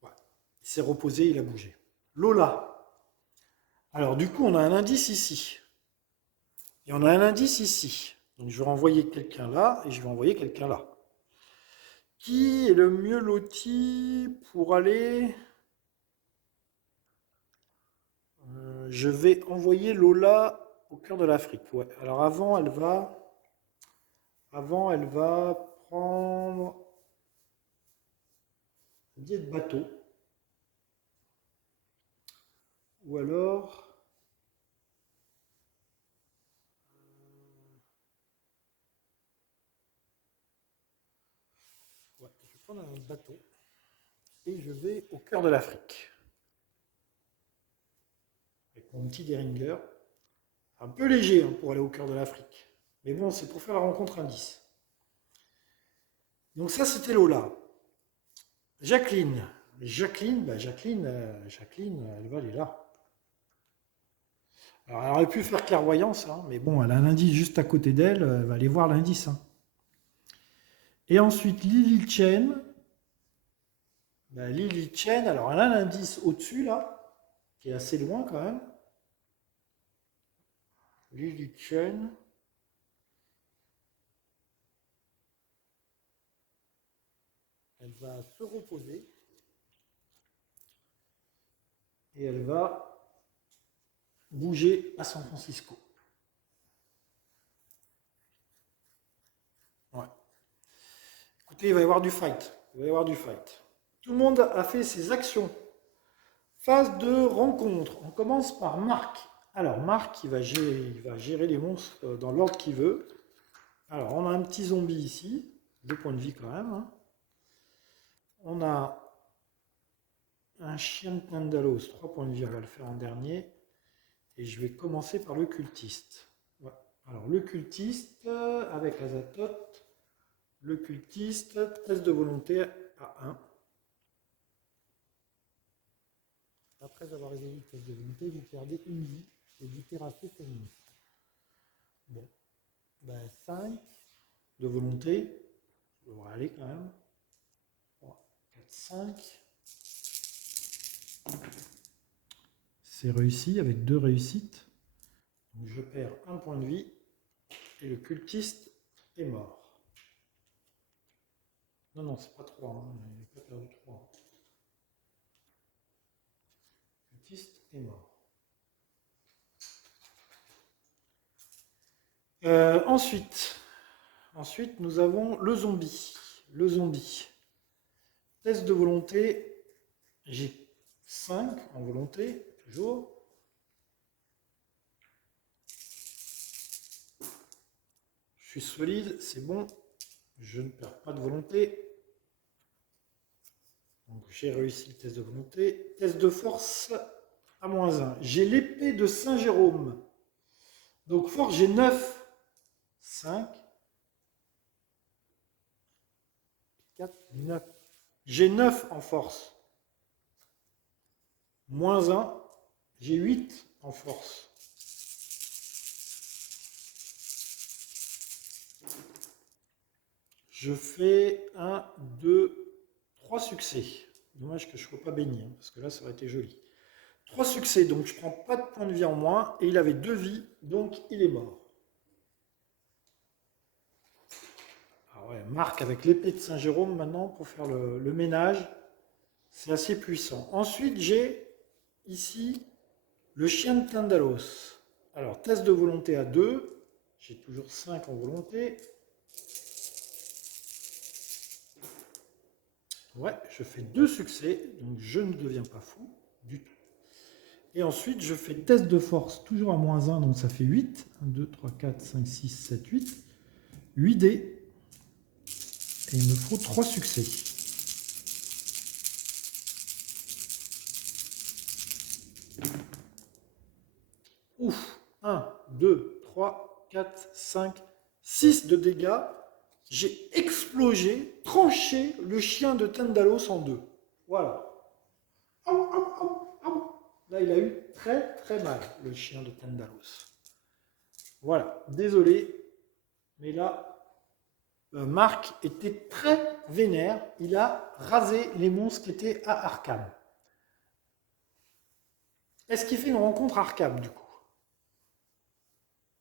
Ouais. Il s'est reposé, il a bougé. Lola. Alors, du coup, on a un indice ici. Et on a un indice ici. Donc, je vais renvoyer quelqu'un là et je vais envoyer quelqu'un là. Qui est le mieux loti pour aller... Je vais envoyer Lola au cœur de l'Afrique. Ouais. Alors avant, elle va prendre un billet de bateau. Ou alors, ouais, je vais prendre un bateau et je vais au cœur de l'Afrique. Avec mon petit Deringer. Un peu léger hein, pour aller au cœur de l'Afrique. Mais bon, c'est pour faire la rencontre indice. Donc ça, c'était Lola. Jacqueline. Jacqueline, elle va aller là. Alors, elle aurait pu faire clairvoyance, hein, mais bon, elle a un indice juste à côté d'elle, elle va aller voir l'indice. Hein. Et ensuite, Lily Chen. Lily Chen, alors elle a l'indice au-dessus, là, qui est assez loin quand même. Lily Chen. Elle va se reposer. Et elle va bouger à San Francisco. Ouais. Écoutez, il va y avoir du fight. Il va y avoir du fight. Tout le monde a fait ses actions. Phase de rencontre. On commence par Marc. Alors, Marc, il va gérer les monstres dans l'ordre qu'il veut. Alors, on a un petit zombie ici. 2 points de vie quand même. Hein. On a un chien de Tandalos. 3 points de vie, on va le faire en dernier. Et je vais commencer par le cultiste. Ouais. Alors, le cultiste, avec Azathoth. Le cultiste, test de volonté à 1. Après avoir résolu le test de volonté, vous perdez une vie et vous terrassez ce monstre. Bon, 5 de volonté, ça devrait aller quand même. 3, 4, 5. C'est réussi avec 2 réussites. Donc je perds 1 point de vie et le cultiste est mort. Non, c'est pas 3, hein, il n'a pas perdu 3. Le cultiste est mort. Ensuite, nous avons le zombie. Le zombie. Test de volonté, j'ai 5 en volonté, toujours. Je suis solide, c'est bon. Je ne perds pas de volonté. Donc j'ai réussi le test de volonté. Test de force à -1. J'ai l'épée de Saint-Jérôme. Donc force, j'ai 9. 5, 4, 9. J'ai 9 en force. -1, j'ai 8 en force. Je fais 1, 2, 3 succès. Dommage que je ne sois pas baigné, parce que là, ça aurait été joli. 3 succès, donc je prends pas de points de vie en moins, et il avait 2 vies, donc il est mort. Ah ouais, Marc avec l'épée de Saint-Jérôme maintenant pour faire le ménage, c'est assez puissant. Ensuite, j'ai ici le chien de Tandalos. Alors, test de volonté à 2, j'ai toujours 5 en volonté. Ouais, je fais 2 succès, donc je ne deviens pas fou du tout. Et ensuite, je fais test de force, toujours à -1, donc ça fait 8. 1, 2, 3, 4, 5, 6, 7, 8. 8 dés. Et il me faut 3 succès. Ouf. 1, 2, 3, 4, 5, 6 de dégâts. J'ai explosé, tranché le chien de Tandalos en deux. Voilà. Là, il a eu très très mal, le chien de Tandalos. Voilà, désolé, mais là, Marc était très vénère. Il a rasé les monstres qui étaient à Arkham. Est-ce qu'il fait une rencontre Arkham, du coup?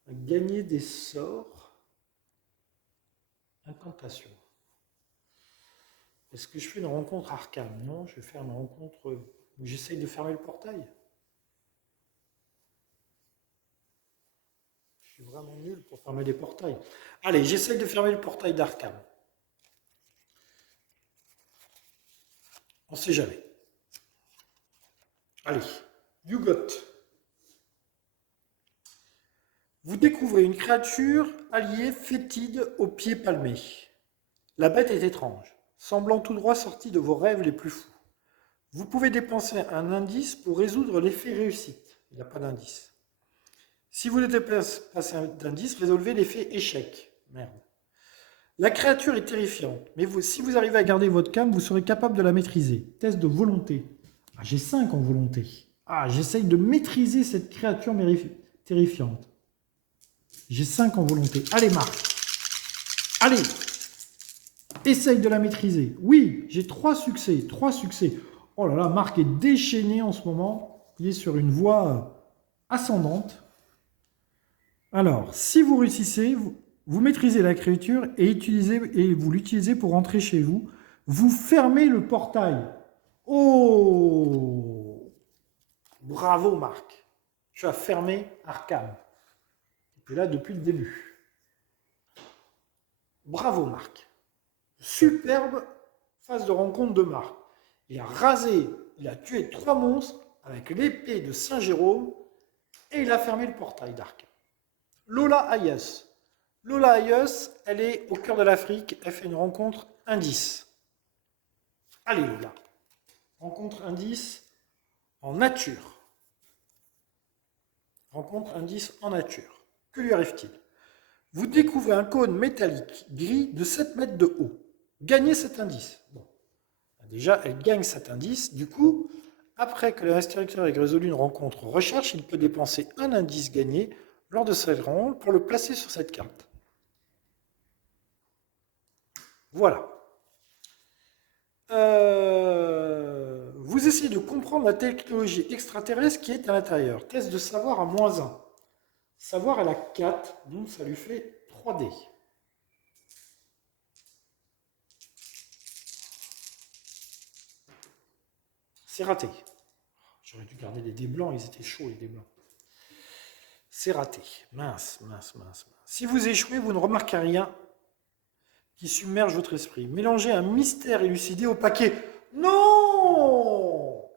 Gagner des sorts. Incantation. Est-ce que je fais une rencontre Arkham? Non, je vais faire une rencontre où j'essaye de fermer le portail. Je suis vraiment nul pour fermer les portails. Allez, j'essaye de fermer le portail d'Arkham. On sait jamais. Allez, you got. Vous découvrez une créature alliée fétide aux pieds palmés. La bête est étrange, semblant tout droit sortie de vos rêves les plus fous. Vous pouvez dépenser un indice pour résoudre l'effet réussite. Il n'y a pas d'indice. Si vous ne dépassez pas d'indice, résolvez l'effet échec. Merde. La créature est terrifiante, mais si vous arrivez à garder votre calme, vous serez capable de la maîtriser. Test de volonté. Ah, j'ai 5 en volonté. Ah, j'essaye de maîtriser cette créature terrifiante. J'ai 5 en volonté. Allez, Marc. Allez. Essaye de la maîtriser. Oui, j'ai 3 succès. 3 succès. Oh là là, Marc est déchaîné en ce moment. Il est sur une voie ascendante. Alors, si vous réussissez, vous maîtrisez la créature et vous l'utilisez pour rentrer chez vous. Vous fermez le portail. Oh! Bravo, Marc. Tu as fermé Arkham. Tu es là depuis le début. Bravo, Marc. Superbe phase de rencontre de Marc. Il a rasé, il a tué 3 monstres avec l'épée de Saint-Jérôme et il a fermé le portail d'Arkham. Lola Ayes. Lola Ayes, elle est au cœur de l'Afrique. Elle fait une rencontre indice. Allez, Lola. Rencontre indice en nature. Rencontre indice en nature. Que lui arrive-t-il? Vous découvrez un cône métallique gris de 7 mètres de haut. Gagnez cet indice. Bon. Déjà, elle gagne cet indice. Du coup, après que le restricteur ait résolu une rencontre recherche, il peut dépenser un indice gagné lors de cette ronde pour le placer sur cette carte. Voilà. Vous essayez de comprendre la technologie extraterrestre qui est à l'intérieur. Test de savoir à -1. Savoir, elle a 4, donc ça lui fait 3D. C'est raté. J'aurais dû garder les dés blancs, ils étaient chauds les dés blancs. C'est raté. Mince, mince, mince. Si vous échouez, vous ne remarquez rien qui submerge votre esprit. Mélangez un mystère élucidé au paquet. Non!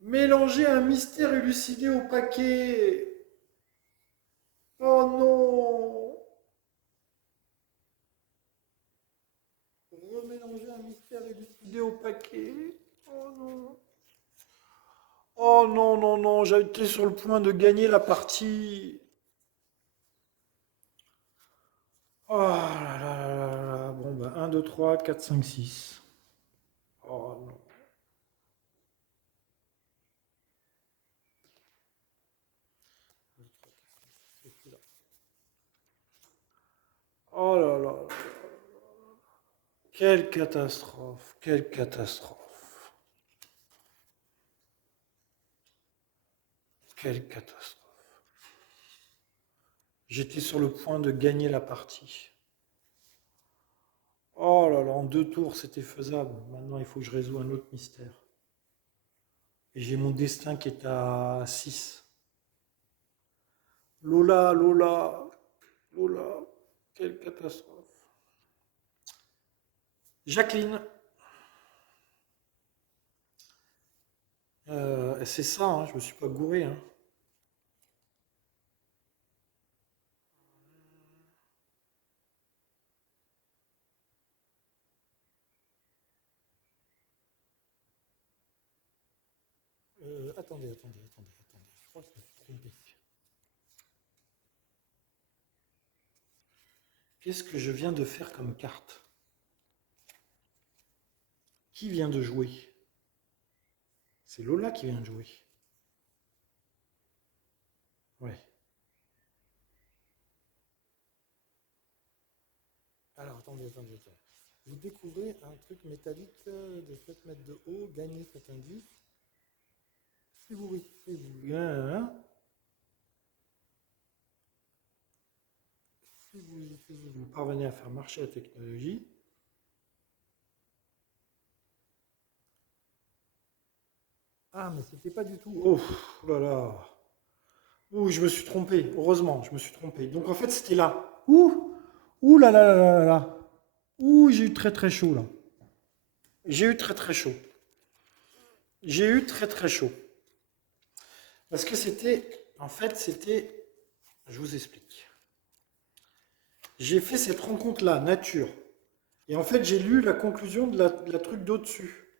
Mélangez un mystère élucidé au paquet. Oh non! Remélanger un mystère élucidé au paquet. Oh non! Oh non, non, non, j'ai été sur le point de gagner la partie. Oh là là là là là. Bon, bah 1, 2, 3, 4, 5, 6. Oh non. Oh là là. Quelle catastrophe. Quelle catastrophe. Quelle catastrophe. J'étais sur le point de gagner la partie. Oh là là, en 2 tours, c'était faisable. Maintenant, il faut que je résoue un autre mystère. Et j'ai mon destin qui est à 6. Lola, Lola, Lola, quelle catastrophe. Jacqueline, c'est ça, hein, je me suis pas gouré. Hein. Attendez. Je crois que je me suis trompé. Qu'est-ce que je viens de faire comme carte? Qui vient de jouer? C'est Lola qui vient de jouer. Ouais. Alors, attendez. Vous découvrez un truc métallique de 7 mètres de haut, gagnez cet indice. Si vous réussissez, vous parvenez à faire marcher la technologie. Ah, mais c'était pas du tout. Oh là là. Ouh, je me suis trompé. Heureusement, je me suis trompé. Donc en fait, c'était là. Ouh, ouh là là là là là. Ouh, j'ai eu très très chaud là. J'ai eu très très chaud. J'ai eu très très chaud. Parce que c'était, en fait, c'était, je vous explique. J'ai fait cette rencontre-là, nature. Et en fait, j'ai lu la conclusion de la truc d'au-dessus.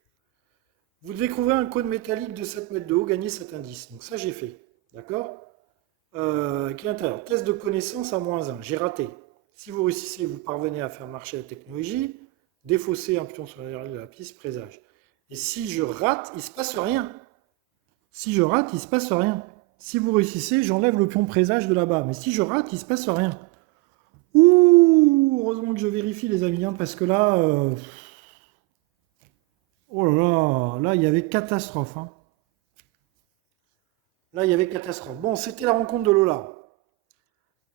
Vous découvrez un cône métallique de 7 mètres de haut, gagnez cet indice. Donc ça, j'ai fait. D'accord. Qui est l'intérieur. Test de connaissance à -1. J'ai raté. Si vous réussissez, vous parvenez à faire marcher la technologie, défausser un pion sur la de la piste, présage. Et si je rate, il ne se passe rien. Si je rate, il ne se passe rien. Si vous réussissez, j'enlève le pion présage de là-bas. Mais si je rate, il ne se passe rien. Ouh, heureusement que je vérifie les amis, hein, parce que là, oh là là, là il y avait catastrophe, hein. Là il y avait catastrophe. Bon, c'était la rencontre de Lola.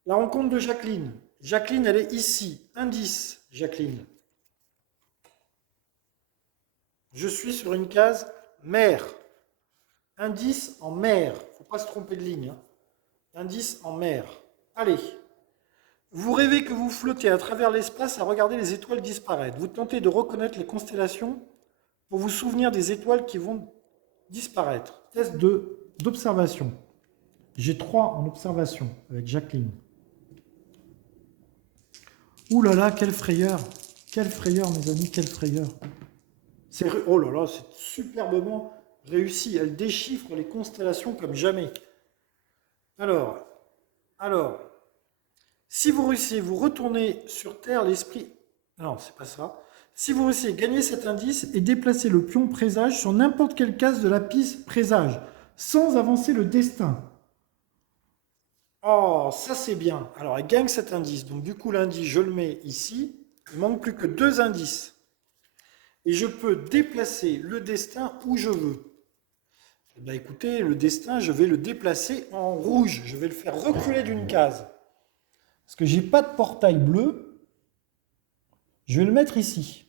La rencontre de Jacqueline. Jacqueline, elle est ici. Indice, Jacqueline. Je suis sur une case mer. Indice en mer. Faut pas se tromper de ligne, hein. Indice en mer. Allez. Vous rêvez que vous flottez à travers l'espace à regarder les étoiles disparaître. Vous tentez de reconnaître les constellations pour vous souvenir des étoiles qui vont disparaître. Test d'observation. J'ai 3 en observation avec Jacqueline. Ouh là là, quelle frayeur! Quelle frayeur, mes amis, quelle frayeur! Oh là là, c'est superbement réussi. Elle déchiffre les constellations comme jamais. Alors, alors, si vous réussissez, vous retournez sur Terre l'esprit. Non, c'est pas ça. Si vous réussissez, gagnez cet indice et déplacez le pion présage sur n'importe quelle case de la piste présage, sans avancer le destin. Oh, ça c'est bien. Alors, elle gagne cet indice. Donc, du coup, l'indice, je le mets ici. Il manque plus que 2 indices. Et je peux déplacer le destin où je veux. Eh bien, écoutez, le destin, je vais le déplacer en rouge. Je vais le faire reculer d'une case. Parce que j'ai pas de portail bleu. Je vais le mettre ici.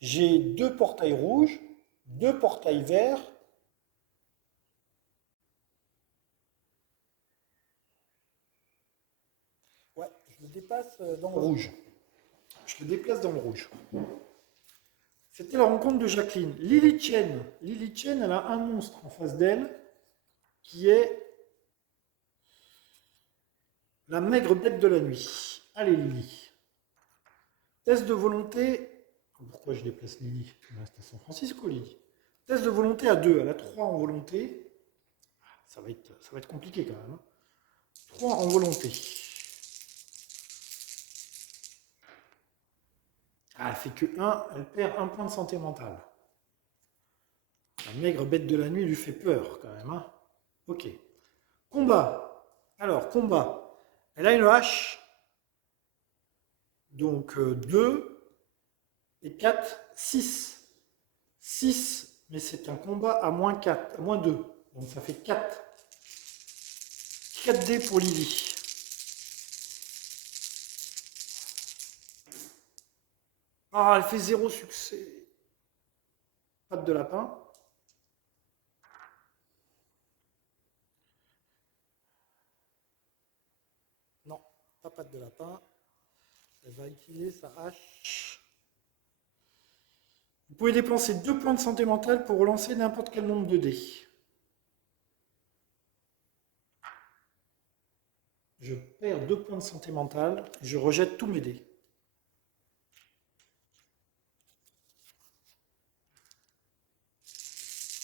J'ai 2 portails rouges, 2 portails verts. Ouais, je le dépasse dans le rouge. Je le déplace dans le rouge. C'était la rencontre de Jacqueline. Lily Chen. Lily Chen, elle a un monstre en face d'elle qui est la maigre bête de la nuit. Allez, Lily. Test de volonté. Pourquoi je déplace Lily? Elle reste à San Francisco, Lily. Test de volonté à 2. Elle a 3 en volonté. Ça va être compliqué quand même, hein. 3 en volonté. Ah, elle fait que 1. Elle perd 1 point de santé mentale. La maigre bête de la nuit lui fait peur quand même, hein. Ok. Combat. Alors, combat. Elle a une hache. Donc 2 et 4, 6. 6, mais c'est un combat à -4, à -2. Donc ça fait 4. 4 dés pour Lily. Ah, elle fait 0 succès. Patte de lapin. Non, pas patte de lapin. Elle va utiliser sa hache. Vous pouvez dépenser 2 points de santé mentale pour relancer n'importe quel nombre de dés. Je perds 2 points de santé mentale. Je rejette tous mes dés.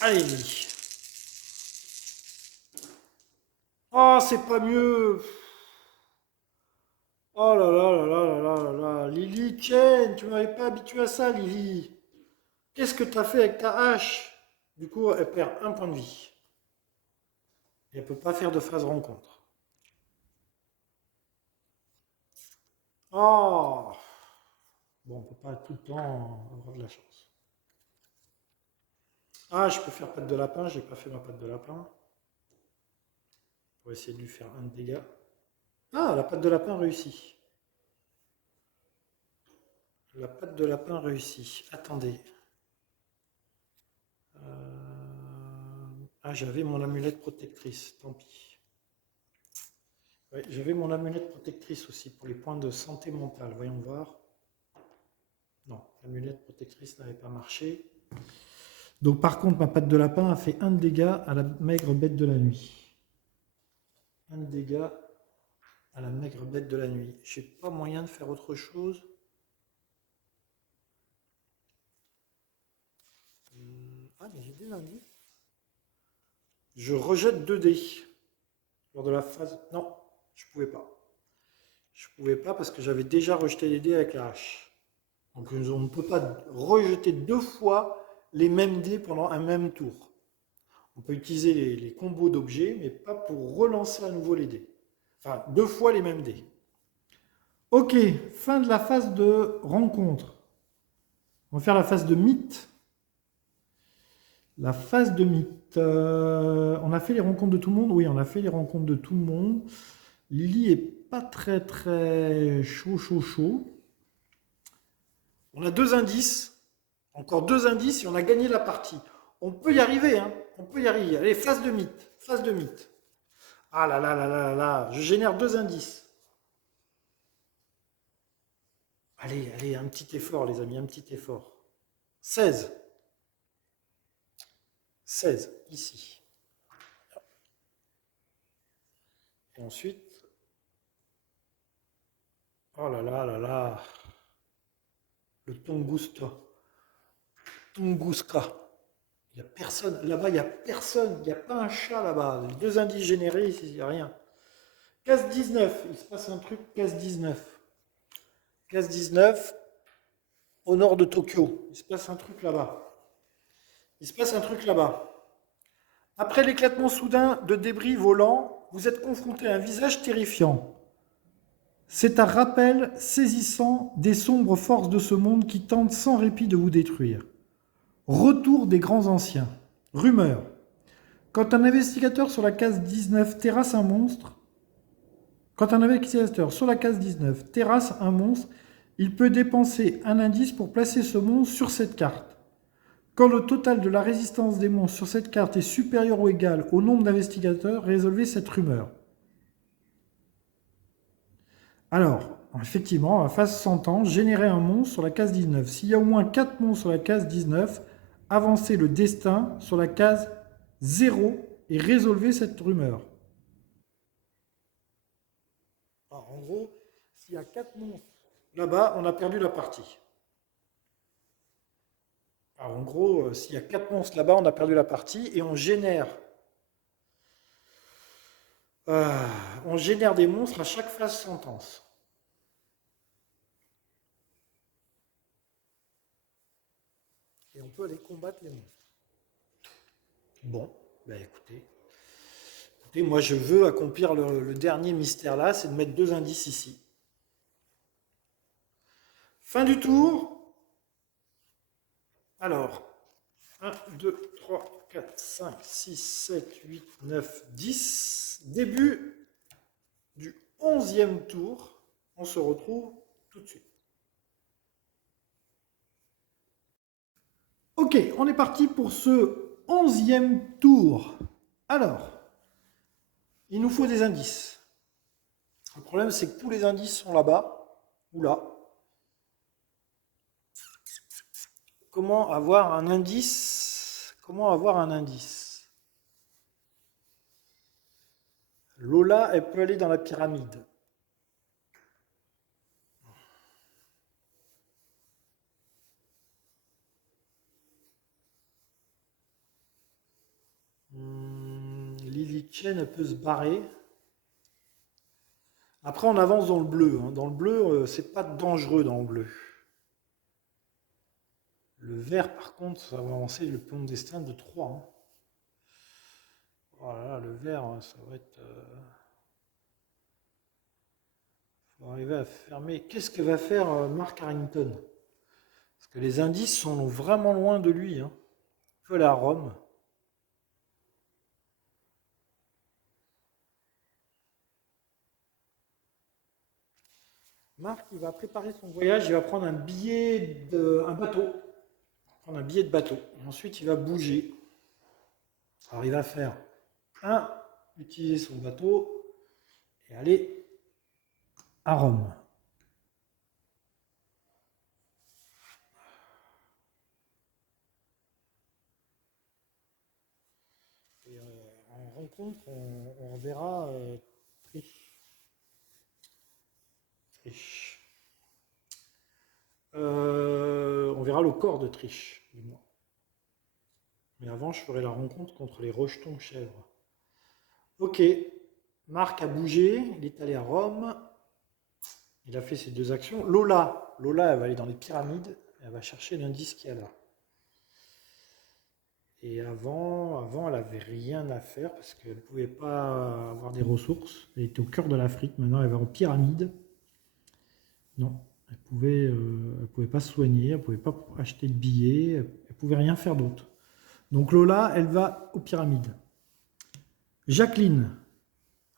Allez, Lily. Oh, c'est pas mieux. Oh là là là là là là là là. Lily, tiens, tu m'avais pas habitué à ça, Lily. Qu'est-ce que tu as fait avec ta hache? Du coup, elle perd 1 point de vie. Et elle ne peut pas faire de phase rencontre. Oh! Bon, on ne peut pas tout le temps avoir de la chance. Ah, je peux faire patte de lapin, j'ai pas fait ma patte de lapin. On va essayer de lui faire un de dégâts. Ah, la patte de lapin réussit. La patte de lapin réussit. Attendez. Ah, j'avais mon amulette protectrice, tant pis. Ouais, j'avais mon amulette protectrice aussi pour les points de santé mentale. Voyons voir. Non, l'amulette protectrice n'avait pas marché. Donc par contre, ma patte de lapin a fait un de dégâts à la maigre bête de la nuit. Un de dégâts à la maigre bête de la nuit. J'ai pas moyen de faire autre chose. Ah, mais j'ai des indices. Je rejette 2 dés lors de la phase. Non, je pouvais pas. Je pouvais pas parce que j'avais déjà rejeté les dés avec la hache. Donc on ne peut pas rejeter 2 fois les mêmes dés pendant un même tour. On peut utiliser les combos d'objets, mais pas pour relancer à nouveau les dés. Enfin, 2 fois les mêmes dés. Ok, fin de la phase de rencontre. On va faire la phase de mythe. La phase de mythe. On a fait les rencontres de tout le monde? Oui, on a fait les rencontres de tout le monde. Lily est pas très très chaud. On a 2 indices. Encore 2 indices et on a gagné la partie. On peut y arriver, hein. On peut y arriver. Allez, phase de mythe. Phase de mythe. Ah là là là là là. Je génère 2 indices. Allez, allez, un petit effort, les amis, un petit effort. 16. 16, ici. Et ensuite, oh là là là là, le Tunguska. Tunguska. Il n'y a personne. Là-bas, il n'y a personne. Il n'y a pas un chat là-bas. Les 2 indices générés, il n'y a rien. Case 19. Il se passe un truc, case 19. Case 19, au nord de Tokyo. Il se passe un truc là-bas. Il se passe un truc là-bas. Après l'éclatement soudain de débris volants, vous êtes confronté à un visage terrifiant. C'est un rappel saisissant des sombres forces de ce monde qui tentent sans répit de vous détruire. Retour des grands anciens. Rumeur. Quand un investigateur sur la case 19 terrasse un monstre, Quand un investigateur sur la case 19 terrasse un monstre, il peut dépenser un indice pour placer ce monstre sur cette carte. Quand le total de la résistance des monstres sur cette carte est supérieur ou égal au nombre d'investigateurs, résolvez cette rumeur. Alors, effectivement, à phase 100 ans, générer un monstre sur la case 19. S'il y a au moins 4 monstres sur la case 19, avancez le destin sur la case 0 et résolvez cette rumeur. Alors, en gros, s'il y a 4 monstres là-bas, on a perdu la partie. Alors, en gros, s'il y a 4 monstres là-bas, on a perdu la partie et euh, on génère des monstres à chaque phase sentence. Et on peut aller combattre les monstres. Bon, ben écoutez, moi je veux accomplir le dernier mystère là, c'est de mettre 2 indices ici. Fin du tour. Alors, 1, 2, 3, 4, 5, 6, 7, 8, 9, 10. Début du 11e tour. On se retrouve tout de suite. Ok, on est parti pour ce 11e tour. Alors, il nous faut des indices. Le problème, c'est que tous les indices sont là-bas ou là. Comment avoir un indice? Comment avoir un indice? Lola, elle peut aller dans la pyramide. Lily Chen, elle peut se barrer. Après, on avance dans le bleu. Hein. Dans le bleu, c'est pas dangereux dans le bleu. Le vert, par contre, ça va avancer le pion de destin de 3. Hein. Voilà, le vert, ça va être. Faut arriver à fermer. Qu'est-ce que va faire Mark Harrington? Parce que les indices sont vraiment loin de lui. Hein. Il faut aller à Rome. Marc, il va préparer son voyage, il va prendre un bateau. Il va prendre un billet de bateau. Et ensuite, il va bouger. Alors il va faire utiliser son bateau et aller à Rome. Et en rencontre, on verra triche. Triche. On verra le corps de Triche, du moins. Mais avant, je ferai la rencontre contre les rejetons chèvres. Ok, Marc a bougé, il est allé à Rome, il a fait ses deux actions. Lola, elle va aller dans les pyramides, elle va chercher l'indice qu'il y a là. Et avant, elle avait rien à faire parce qu'elle ne pouvait pas avoir des ressources. Elle était au cœur de l'Afrique, maintenant elle va aux pyramides. Non, elle pouvait pas se soigner, elle pouvait pas acheter de billets, elle pouvait rien faire d'autre. Donc Lola, elle va aux pyramides. Jacqueline.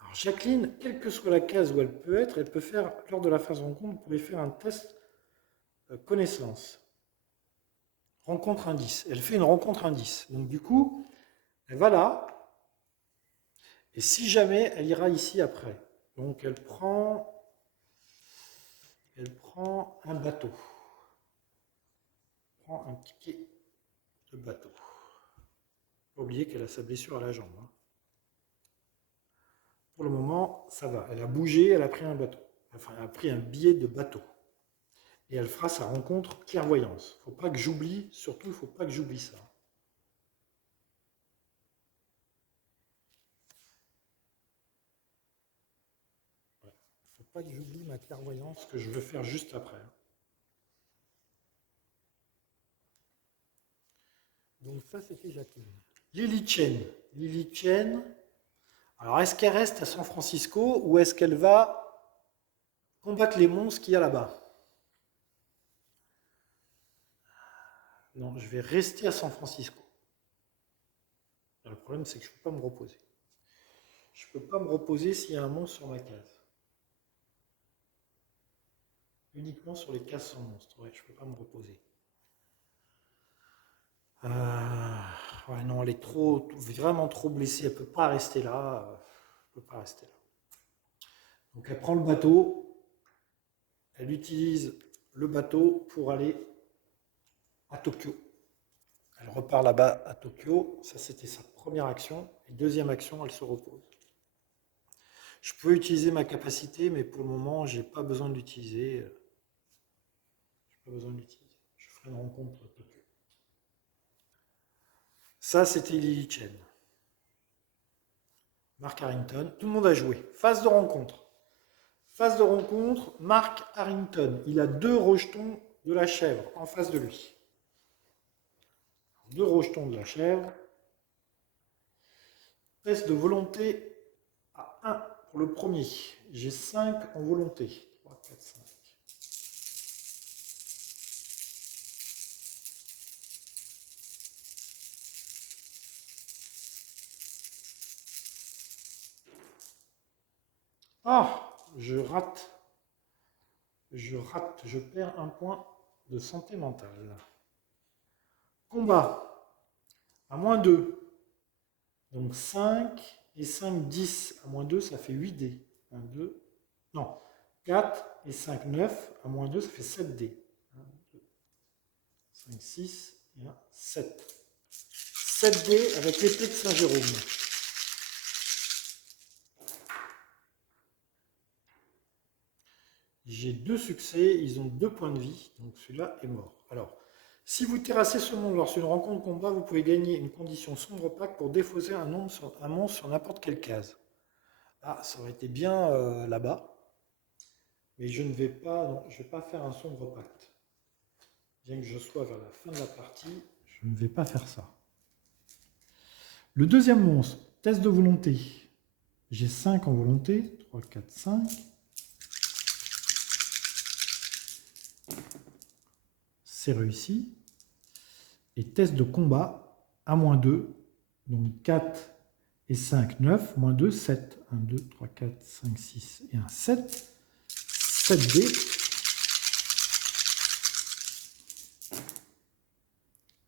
Alors Jacqueline, quelle que soit la case où elle peut être, elle peut faire, lors de la phase rencontre, vous pouvez faire un test connaissance. Rencontre indice. Elle fait une rencontre indice. Donc du coup, elle va là, et si jamais, elle ira ici après. Donc elle prend un bateau. Elle prend un ticket de bateau. Pas oublier qu'elle a sa blessure à la jambe. Hein. Pour le moment, ça va. Elle a bougé, elle a pris un bateau. Enfin, elle a pris un billet de bateau. Et elle fera sa rencontre clairvoyance. Faut pas que j'oublie, surtout, il faut pas que j'oublie ça. Ouais. Faut pas que j'oublie ma clairvoyance que je veux faire juste après. Donc ça, c'était Jacqueline. Lily Chen. Lily Chen. Alors, est-ce qu'elle reste à San Francisco ou est-ce qu'elle va combattre les monstres qu'il y a là-bas? Non, je vais rester à San Francisco. Le problème, c'est que je ne peux pas me reposer. Je ne peux pas me reposer s'il y a un monstre sur ma case. Uniquement sur les cases sans monstre. Ouais, je ne peux pas me reposer. Ouais, non, elle est vraiment trop blessée. Elle ne peut pas rester là. Elle peut pas rester là. Donc elle prend le bateau. Elle utilise le bateau pour aller à Tokyo. Elle repart là-bas à Tokyo. Ça, c'était sa première action. Et deuxième action, elle se repose. Je peux utiliser ma capacité, mais pour le moment, j'ai pas besoin d'utiliser. J'ai pas besoin d'utiliser. Je ferai une rencontre à Tokyo. Ça, c'était Lily Chen. Mark Harrington. Tout le monde a joué. Phase de rencontre. Phase de rencontre, Mark Harrington. Il a 2 rejetons de la chèvre en face de lui. 2 rejetons de la chèvre. Test de volonté à 1 pour le premier. J'ai 5 en volonté. 3, 4, 5. Ah, je rate. Je perds un point de santé mentale. Combat à -2. Donc 5 et 5, 10 à -2, ça fait 8 dés. 1, 2, non. 4 et 5, 9 à -2, ça fait 7 dés. 1, 2, 5, 6 et 1, 7. 7 dés avec l'épée de Saint-Jérôme. J'ai 2 succès, ils ont 2 points de vie, donc celui-là est mort. Alors, si vous terrassez ce monde lors d'une rencontre combat, vous pouvez gagner une condition sombre opaque pour défausser un monstre sur n'importe quelle case. Ah, ça aurait été bien là-bas, mais je ne vais pas, non, je vais pas faire un sombre pacte. Bien que je sois vers la fin de la partie, je ne vais pas faire ça. Le deuxième monstre, test de volonté. J'ai 5 en volonté, 3, 4, 5. C'est réussi. Et test de combat à -2. Donc 4 et 5, 9. -2, 7. 1, 2, 3, 4, 5, 6 et 1, 7. 7 dés.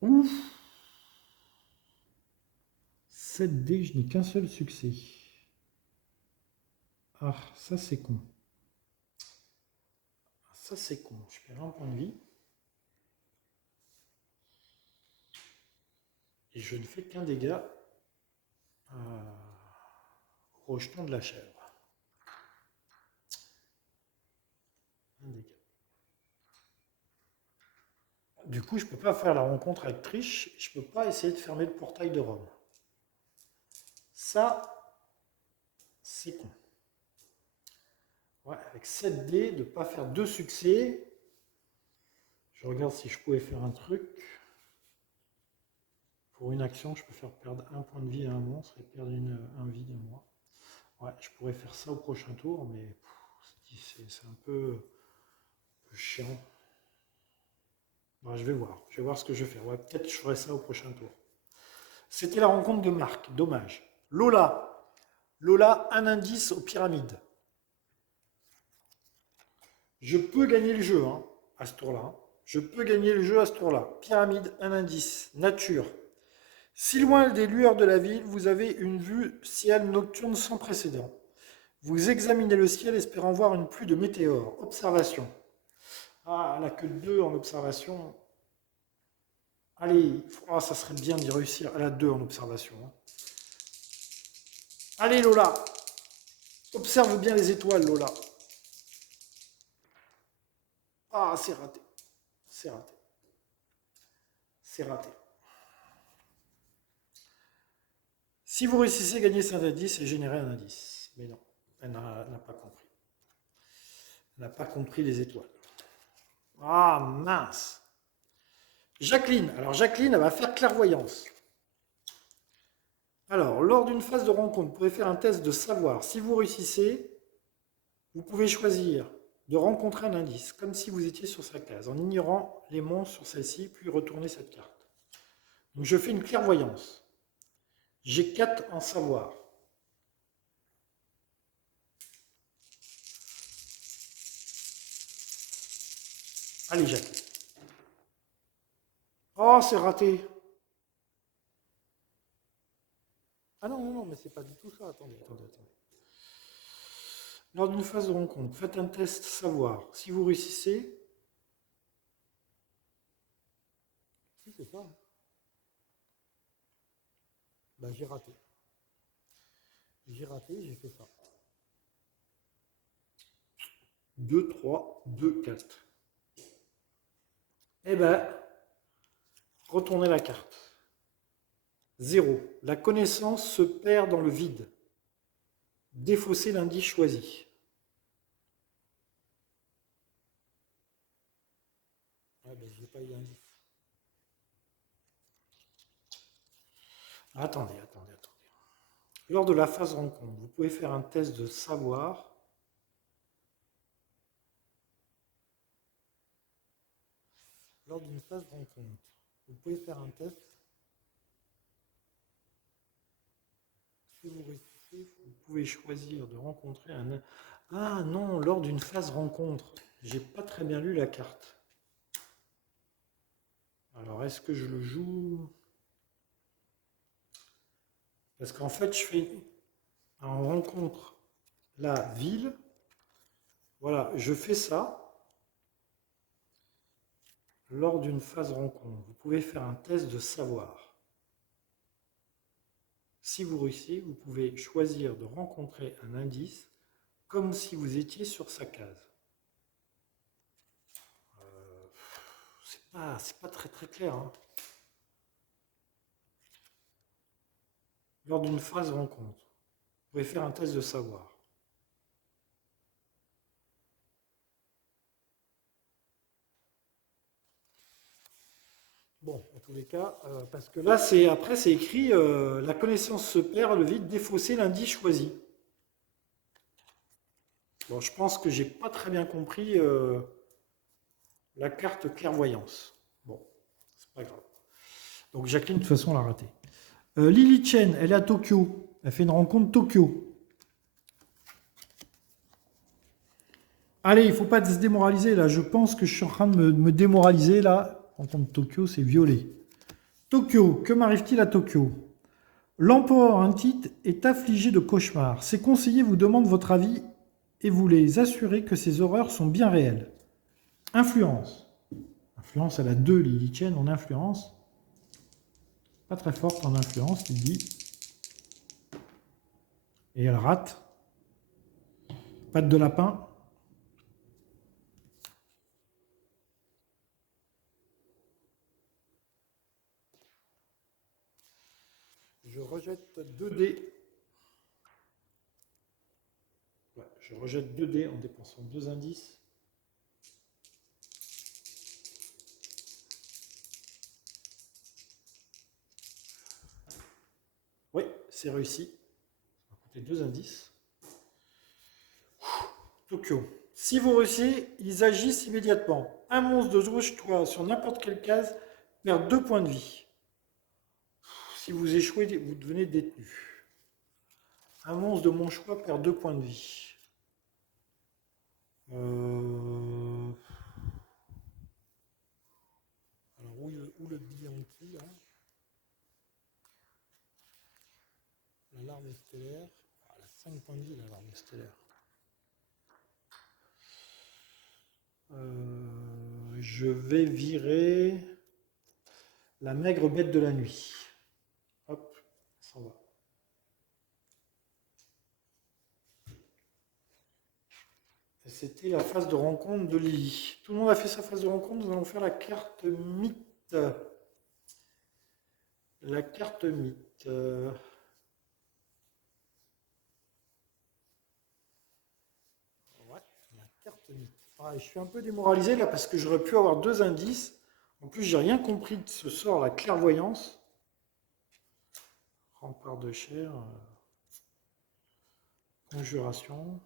Ouf. 7D, je n'ai qu'un seul succès. Ah, ça c'est con. Ça c'est con. Je perds un point de vie. Et je ne fais qu'un dégât au rejeton de la chèvre. Un dégât. Du coup, je ne peux pas faire la rencontre avec Triche. Je ne peux pas essayer de fermer le portail de Rome. Ça, c'est con. Ouais, avec 7D, de ne pas faire 2 succès. Je regarde si je pouvais faire un truc. Pour une action, je peux faire perdre un point de vie à un monstre et perdre un vie à moi. Ouais, je pourrais faire ça au prochain tour, mais c'est un peu chiant. Ouais, je vais voir ce que je vais faire. Ouais, peut-être que je ferai ça au prochain tour. C'était la rencontre de Marc, dommage. Lola, un indice aux pyramides. Je peux gagner le jeu à ce tour-là. Je peux gagner le jeu à ce tour-là. Pyramide, un indice. Nature. Si loin des lueurs de la ville, vous avez une vue ciel nocturne sans précédent. Vous examinez le ciel espérant voir une pluie de météores. Observation. Ah, elle n'a que 2 en observation. Allez, ça serait bien d'y réussir. Elle a 2 en observation. Allez Lola, observe bien les étoiles Lola. Ah, c'est raté. C'est raté. C'est raté. Si vous réussissez à gagner 5 indices et générer un indice. Mais non, elle n'a pas compris. Elle n'a pas compris les étoiles. Ah, mince. Jacqueline. Alors, Jacqueline, elle va faire clairvoyance. Alors, lors d'une phase de rencontre, vous pouvez faire un test de savoir. Si vous réussissez, vous pouvez choisir de rencontrer un indice, comme si vous étiez sur sa case, en ignorant les monstres sur celle-ci, puis retourner cette carte. Donc, je fais une clairvoyance. J'ai 4 en savoir. Allez, Jacqueline. Oh, c'est raté. Ah non, mais c'est pas du tout ça. Attendez. Lors d'une phase de rencontre, faites un test savoir. Si vous réussissez... Si, c'est ça. Ben, j'ai raté. J'ai fait ça. 2, 3, 2, 4. Eh ben, retournez la carte. 0. La connaissance se perd dans le vide. Défausser l'indice choisi. Ah ben, j'ai pas eu d'indice. Attendez. Lors de la phase rencontre, vous pouvez faire un test de savoir. Lors d'une phase rencontre, vous pouvez faire un test. Si vous réussissez, vous pouvez choisir de rencontrer un... Ah non, lors d'une phase rencontre. J'ai pas très bien lu la carte. Alors, est-ce que je le joue? Parce qu'en fait, je fais en rencontre la ville. Voilà, je fais ça. Lors d'une phase rencontre, vous pouvez faire un test de savoir. Si vous réussissez, vous pouvez choisir de rencontrer un indice comme si vous étiez sur sa case. C'est pas très très clair. Lors d'une phase rencontre, vous pouvez faire un test de savoir. Bon, en tous les cas, parce que là, après, c'est écrit la connaissance se perd, le vide, défausser l'indice choisi. Bon, je pense que j'ai pas très bien compris la carte clairvoyance. Bon, c'est pas grave. Donc Jacqueline, de toute façon, l'a raté. Lily Chen, elle est à Tokyo. Elle fait une rencontre Tokyo. Allez, il ne faut pas se démoraliser là. Je pense que je suis en train de me démoraliser là. Rencontre Tokyo, c'est violet. Tokyo, que m'arrive-t-il à Tokyo? L'empereur Antite est affligé de cauchemars. Ses conseillers vous demandent votre avis et vous les assurez que ces horreurs sont bien réelles. Influence. Influence, elle a 2 lilithiennes en influence. Pas très forte en influence, il dit. Et elle rate. Patte de lapin. Je rejette 2 dés. Ouais, je rejette 2 dés en dépensant 2 indices. Oui, c'est réussi. Ça va coûter 2 indices. Tokyo. Si vous réussissez, ils agissent immédiatement. Un monstre de gauche-toi sur n'importe quelle case perd 2 points de vie. Si vous échouez, vous devenez détenu. Un monstre de mon choix perd 2 points de vie. Alors, où le Bianchi, là? L'alarme stellaire. Ah, elle a 5 points de vie, l'alarme stellaire. Je vais virer la maigre bête de la nuit. Hop, ça va. Et c'était la phase de rencontre de Lily. Tout le monde a fait sa phase de rencontre. Nous allons faire la carte mythe. La carte mythe. Ouais, la carte mythe. Ah, je suis un peu démoralisé là parce que j'aurais pu avoir 2 indices. En plus, j'ai rien compris de ce sort, la clairvoyance. Rempart de chair. Conjuration.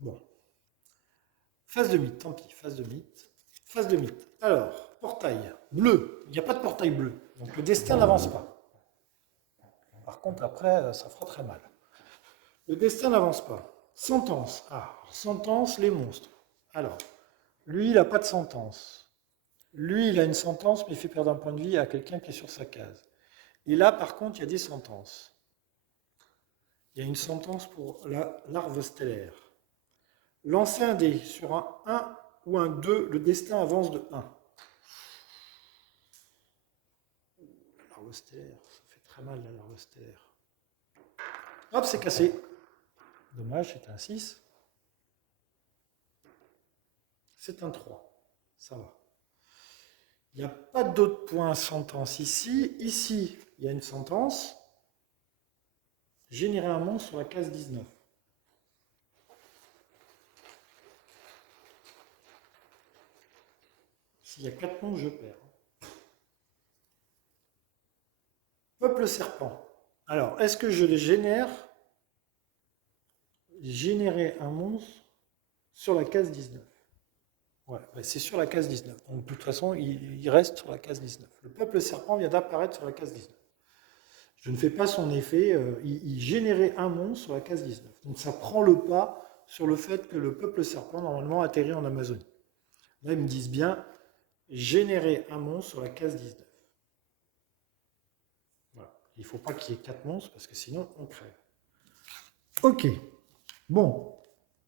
Bon. Phase de mythe, tant pis, phase de mythe. Phase de mythe. Alors, portail bleu. Il n'y a pas de portail bleu. Donc le destin n'avance pas. Par contre, après, ça fera très mal. Le destin n'avance pas. Sentence. Ah, sentence, les monstres. Alors, lui, il n'a pas de sentence. Lui, il a une sentence, mais il fait perdre un point de vie à quelqu'un qui est sur sa case. Et là, par contre, il y a des sentences. Il y a une sentence pour la larve stellaire. Lancez un dé sur un 1 ou un 2, le destin avance de 1. La larve stellaire, ça fait très mal la larve stellaire. Hop, c'est cassé. Dommage, c'est un 6. C'est un 3. Ça va. Il n'y a pas d'autres points sentence ici. Ici, il y a une sentence. Générer un monstre sur la case 19. S'il y a 4 monstres, je perds. Peuple serpent. Alors, est-ce que je les génère? Générer un monstre sur la case 19. Ouais, c'est sur la case 19. Donc, de toute façon, il reste sur la case 19. Le peuple serpent vient d'apparaître sur la case 19. Je ne fais pas son effet. Il générait un monstre sur la case 19. Donc, ça prend le pas sur le fait que le peuple serpent, normalement, atterrit en Amazonie. Là, ils me disent bien générer un monstre sur la case 19. Voilà. Il ne faut pas qu'il y ait 4 monstres parce que sinon, on crève. Ok. Bon,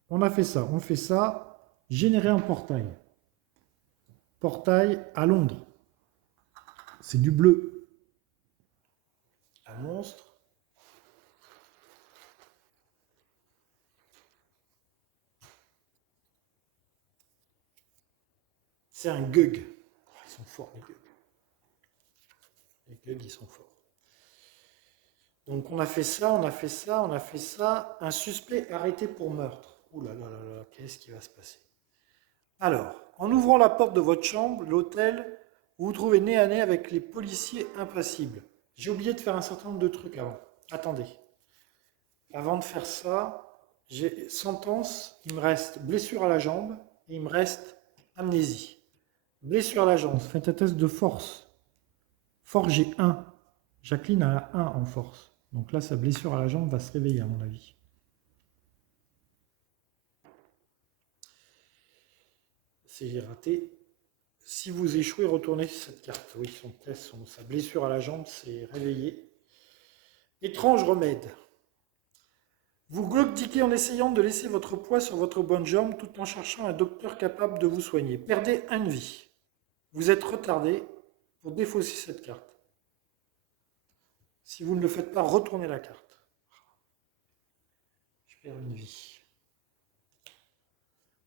on a fait ça. On fait ça. Générer un portail. Portail à Londres. C'est du bleu. Un monstre. C'est un Gug. Ils sont forts, les Gug. Les Gug, ils sont forts. Donc on a fait ça, on a fait ça, on a fait ça. Un suspect arrêté pour meurtre. Ouh là là là là, qu'est-ce qui va se passer? Alors, en ouvrant la porte de votre chambre, l'hôtel, vous vous trouvez nez à nez avec les policiers impassibles. J'ai oublié de faire un certain nombre de trucs avant. Attendez. Avant de faire ça, j'ai sentence, il me reste blessure à la jambe et il me reste amnésie. Blessure à la jambe, faites un test de force. Force, j'ai 1. Jacqueline a 1 en force. Donc là, sa blessure à la jambe va se réveiller, à mon avis. Si j'ai raté, Si vous échouez, retournez cette carte. Oui, sa blessure à la jambe s'est réveillée. Étrange remède. Vous gloquediquez en essayant de laisser votre poids sur votre bonne jambe tout en cherchant un docteur capable de vous soigner. Perdez une vie. Vous êtes retardé pour défausser cette carte. Si vous ne le faites pas, retournez la carte. Je perds une vie.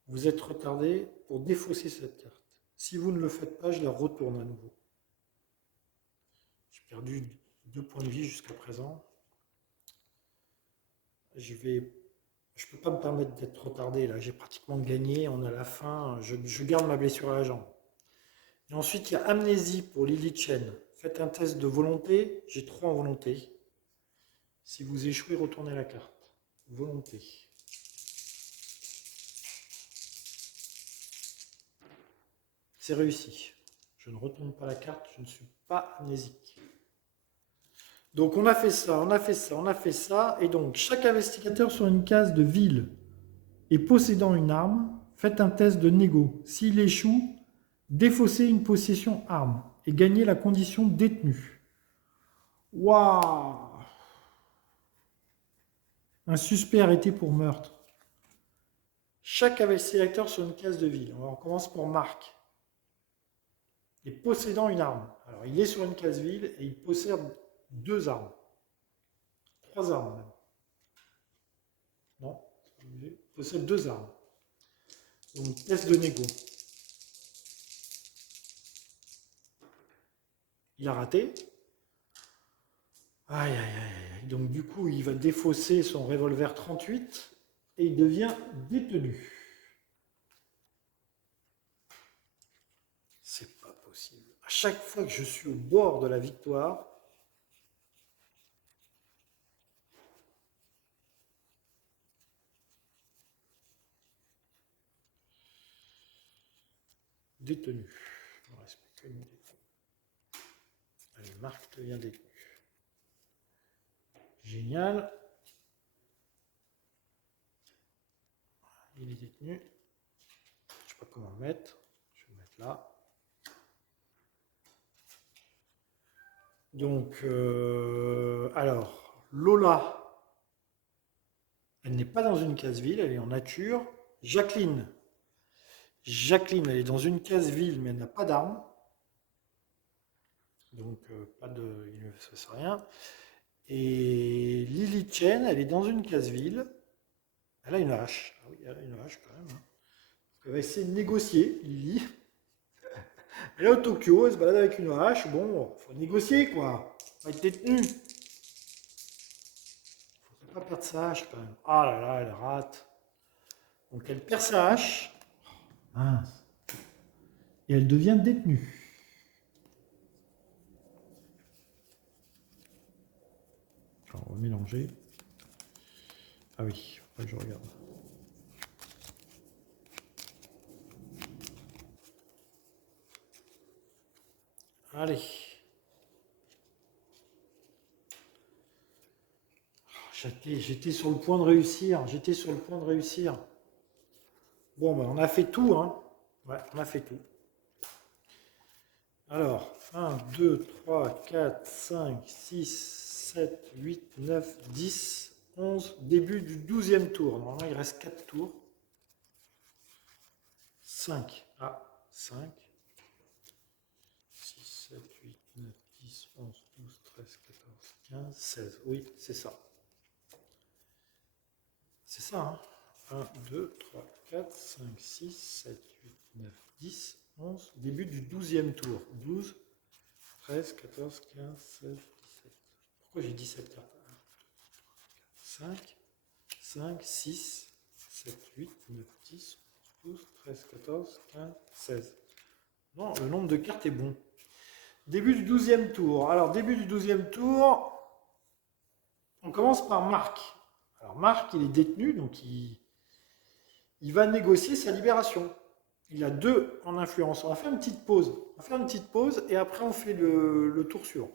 Vous êtes retardé pour défausser cette carte. Si vous ne le faites pas, je la retourne à nouveau. J'ai perdu 2 points de vie jusqu'à présent. Je peux pas me permettre d'être retardé là. J'ai pratiquement gagné. On est à la fin. Je garde ma blessure à la jambe. Et ensuite, il y a amnésie pour Lily Chen. Faites un test de volonté. J'ai 3 en volonté. Si vous échouez, retournez la carte. Volonté. C'est réussi. Je ne retourne pas la carte. Je ne suis pas amnésique. Donc on a fait ça, on a fait ça, on a fait ça. Et donc chaque investigateur sur une case de ville et possédant une arme, faites un test de négo. S'il échoue, défaussez une possession arme et gagnez la condition détenue. Waouh! Un suspect arrêté pour meurtre. Chaque investigateur sur une case de ville. On commence pour Marc. Et possédant une arme. Alors il est sur une case ville et il possède 2 armes. 3 armes même. Non, il possède 2 armes. Donc test de négo. Il a raté. Aïe, aïe, aïe. Donc du coup, il va défausser son revolver 38 et il devient détenu. C'est pas possible. À chaque fois que je suis au bord de la victoire, détenu. Il ne reste plus qu'une détenue. Allez, Marc devient détenu. Génial. Il est détenu. Je ne sais pas comment le mettre. Je vais le mettre là. Donc, alors, Lola, elle n'est pas dans une case ville, elle est en nature. Jacqueline, elle est dans une case ville, mais elle n'a pas d'arme. Donc, il ne se passe rien. Et Lily Chen, elle est dans une case ville. Elle a une hache. Ah oui, elle a une hache quand même. Hein. Elle va essayer de négocier, Lily. Elle est au Tokyo, elle se balade avec une hache. Bon, faut négocier quoi. Faut être détenu. Faut pas perdre sa hache quand même. Ah là là, elle rate. Donc elle perd sa hache. Mince. Et elle devient détenue. On va mélanger. Ah oui, faut pas que je regarde. Allez. J'étais sur le point de réussir. J'étais sur le point de réussir. Bon, ben, on a fait tout, hein. Ouais, on a fait tout. Alors, 1, 2, 3, 4, 5, 6, 7, 8, 9, 10, 11. Début du 12e tour. Normalement, il reste 4 tours. 5. Ah, 5. 6, 7, 8, 9, 10, 11, 12, 13, 14, 15, 16. Oui, c'est ça. C'est ça, hein. 1, 2, 3, 4, 5, 6, 7, 8, 9, 10, 11. Début du 12e tour. 12, 13, 14, 15, 16, 17. Pourquoi j'ai 17 cartes? 5, 5, 6, 7, 8, 9, 10, 12, 13, 14, 15, 16. Non, le nombre de cartes est bon. Début du 12e tour. Alors, début du 12e tour, on commence par Marc. Alors, Marc, il est détenu, donc il va négocier sa libération. Il a 2 en influence. On va faire une petite pause. On va faire une petite pause et après, on fait le tour suivant.